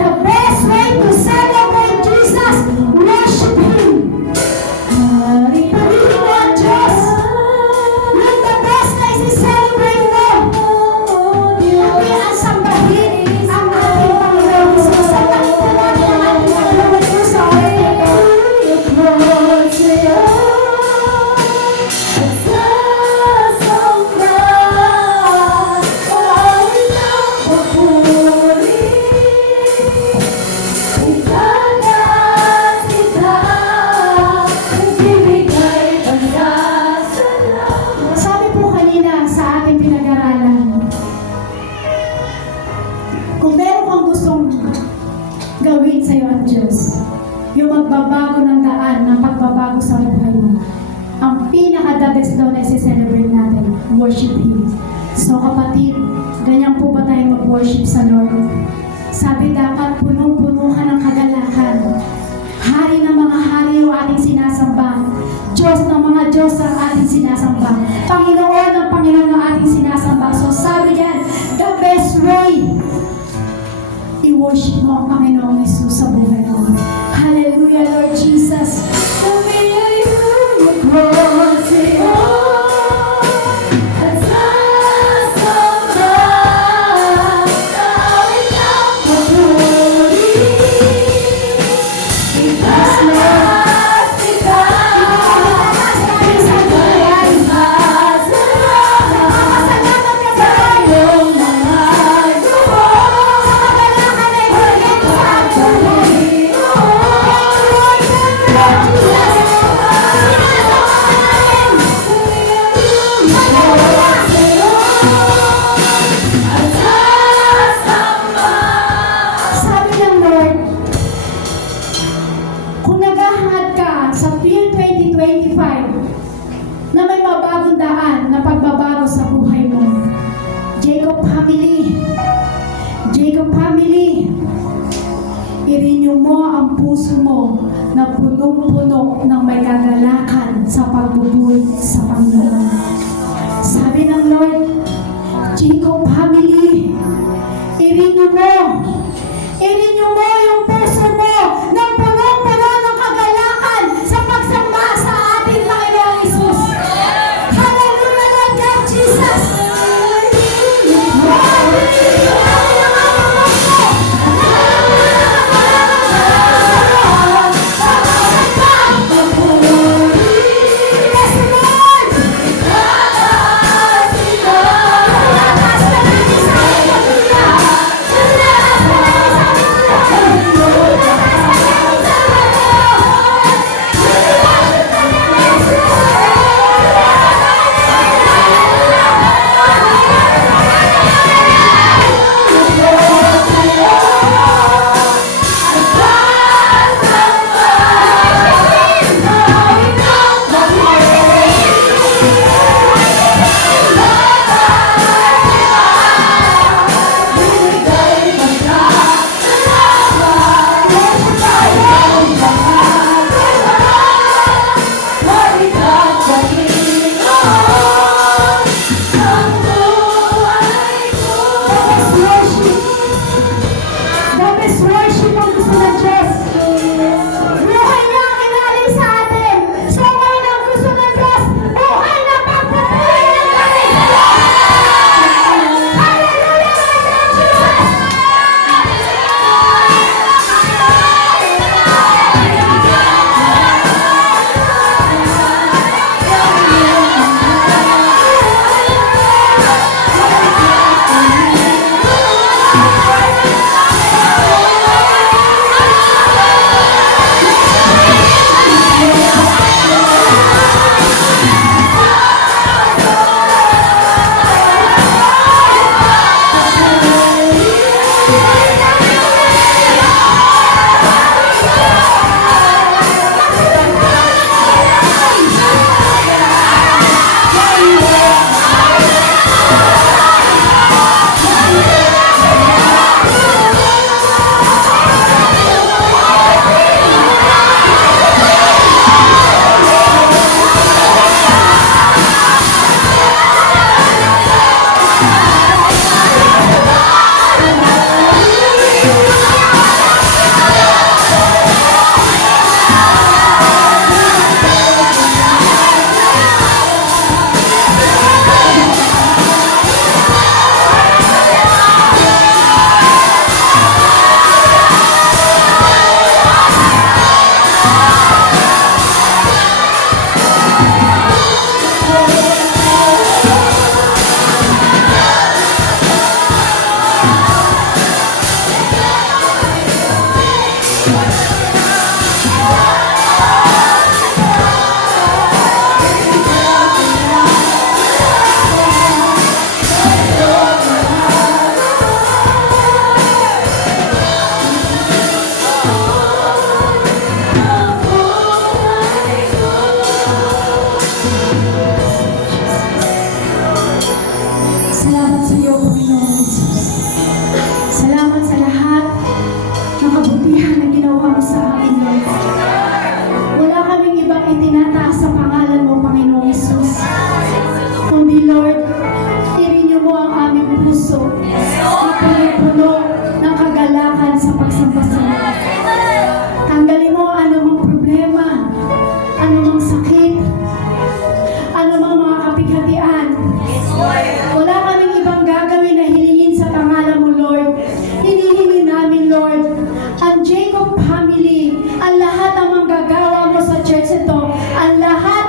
The best way to celebrate Jesus, worship Him. Purihin mo ang Diyos. Yung the best na isi-celebrate mo. Hindi ang sambahin ang ating Panginoon Jesus. Sa talit na natin ang ating Panginoon Jesus sa oras na ito. Sabi po kanina sa ating pinag-aralan, kung meron kang gustong gawin sa iyo ang Diyos, yung magbabago ng daan, ng pagbabago sa buhay mo, ang pinaka-the best daw na isi-celebrate natin, worship Him. So kapatid, ganyan po ba tayo mag-worship sa Lord? Sabi dapat punong-puno ka ng kagalakan. Hari ng mga hari yung ating sinasamba. Diyos ng mga Diyos ang ating sinasamba. Panginoon ng Panginoon ang ating sinasamba. So sabi yan, the best way, i-worship mo ang Panginoong Jesus sa buhay mo. Hallelujah, Lord Jesus. Sabi ng Lord, kung naghahangad ka sa year 2025 na may mabagong daan na pagbabago sa buhay mo, Jacob family, i-renew mo ang puso mo na punong-puno ng may kagalakan sa pagbubuhay sa Panginoon. Sabi ng Lord, Jacob family, i-renew mo yung puso mo ng punong-puno ng kagalakan sa pagsamba sa ating Panginoong Jesus. Hallelujah, Lord God Jesus! Yes, Lord! kinuha mo sa akin, Lord. Wala kaming ibang itinataas sa pangalan mo, Panginoong Yesus. Kundi, Lord, i-renew mo ang aming puso na puno-puno ng kagalakan sa pagsamba sa iyo. Tanggalin mo ang anumang problema, anumang sakit, anumang mga kapighatian. Wala kaming ibang gagawin na hilingin sa pangalan mo, Lord. Hinihingi namin, Lord, ang Jacob family, ang lahat ng manggagawa mo sa church ito, ang lahat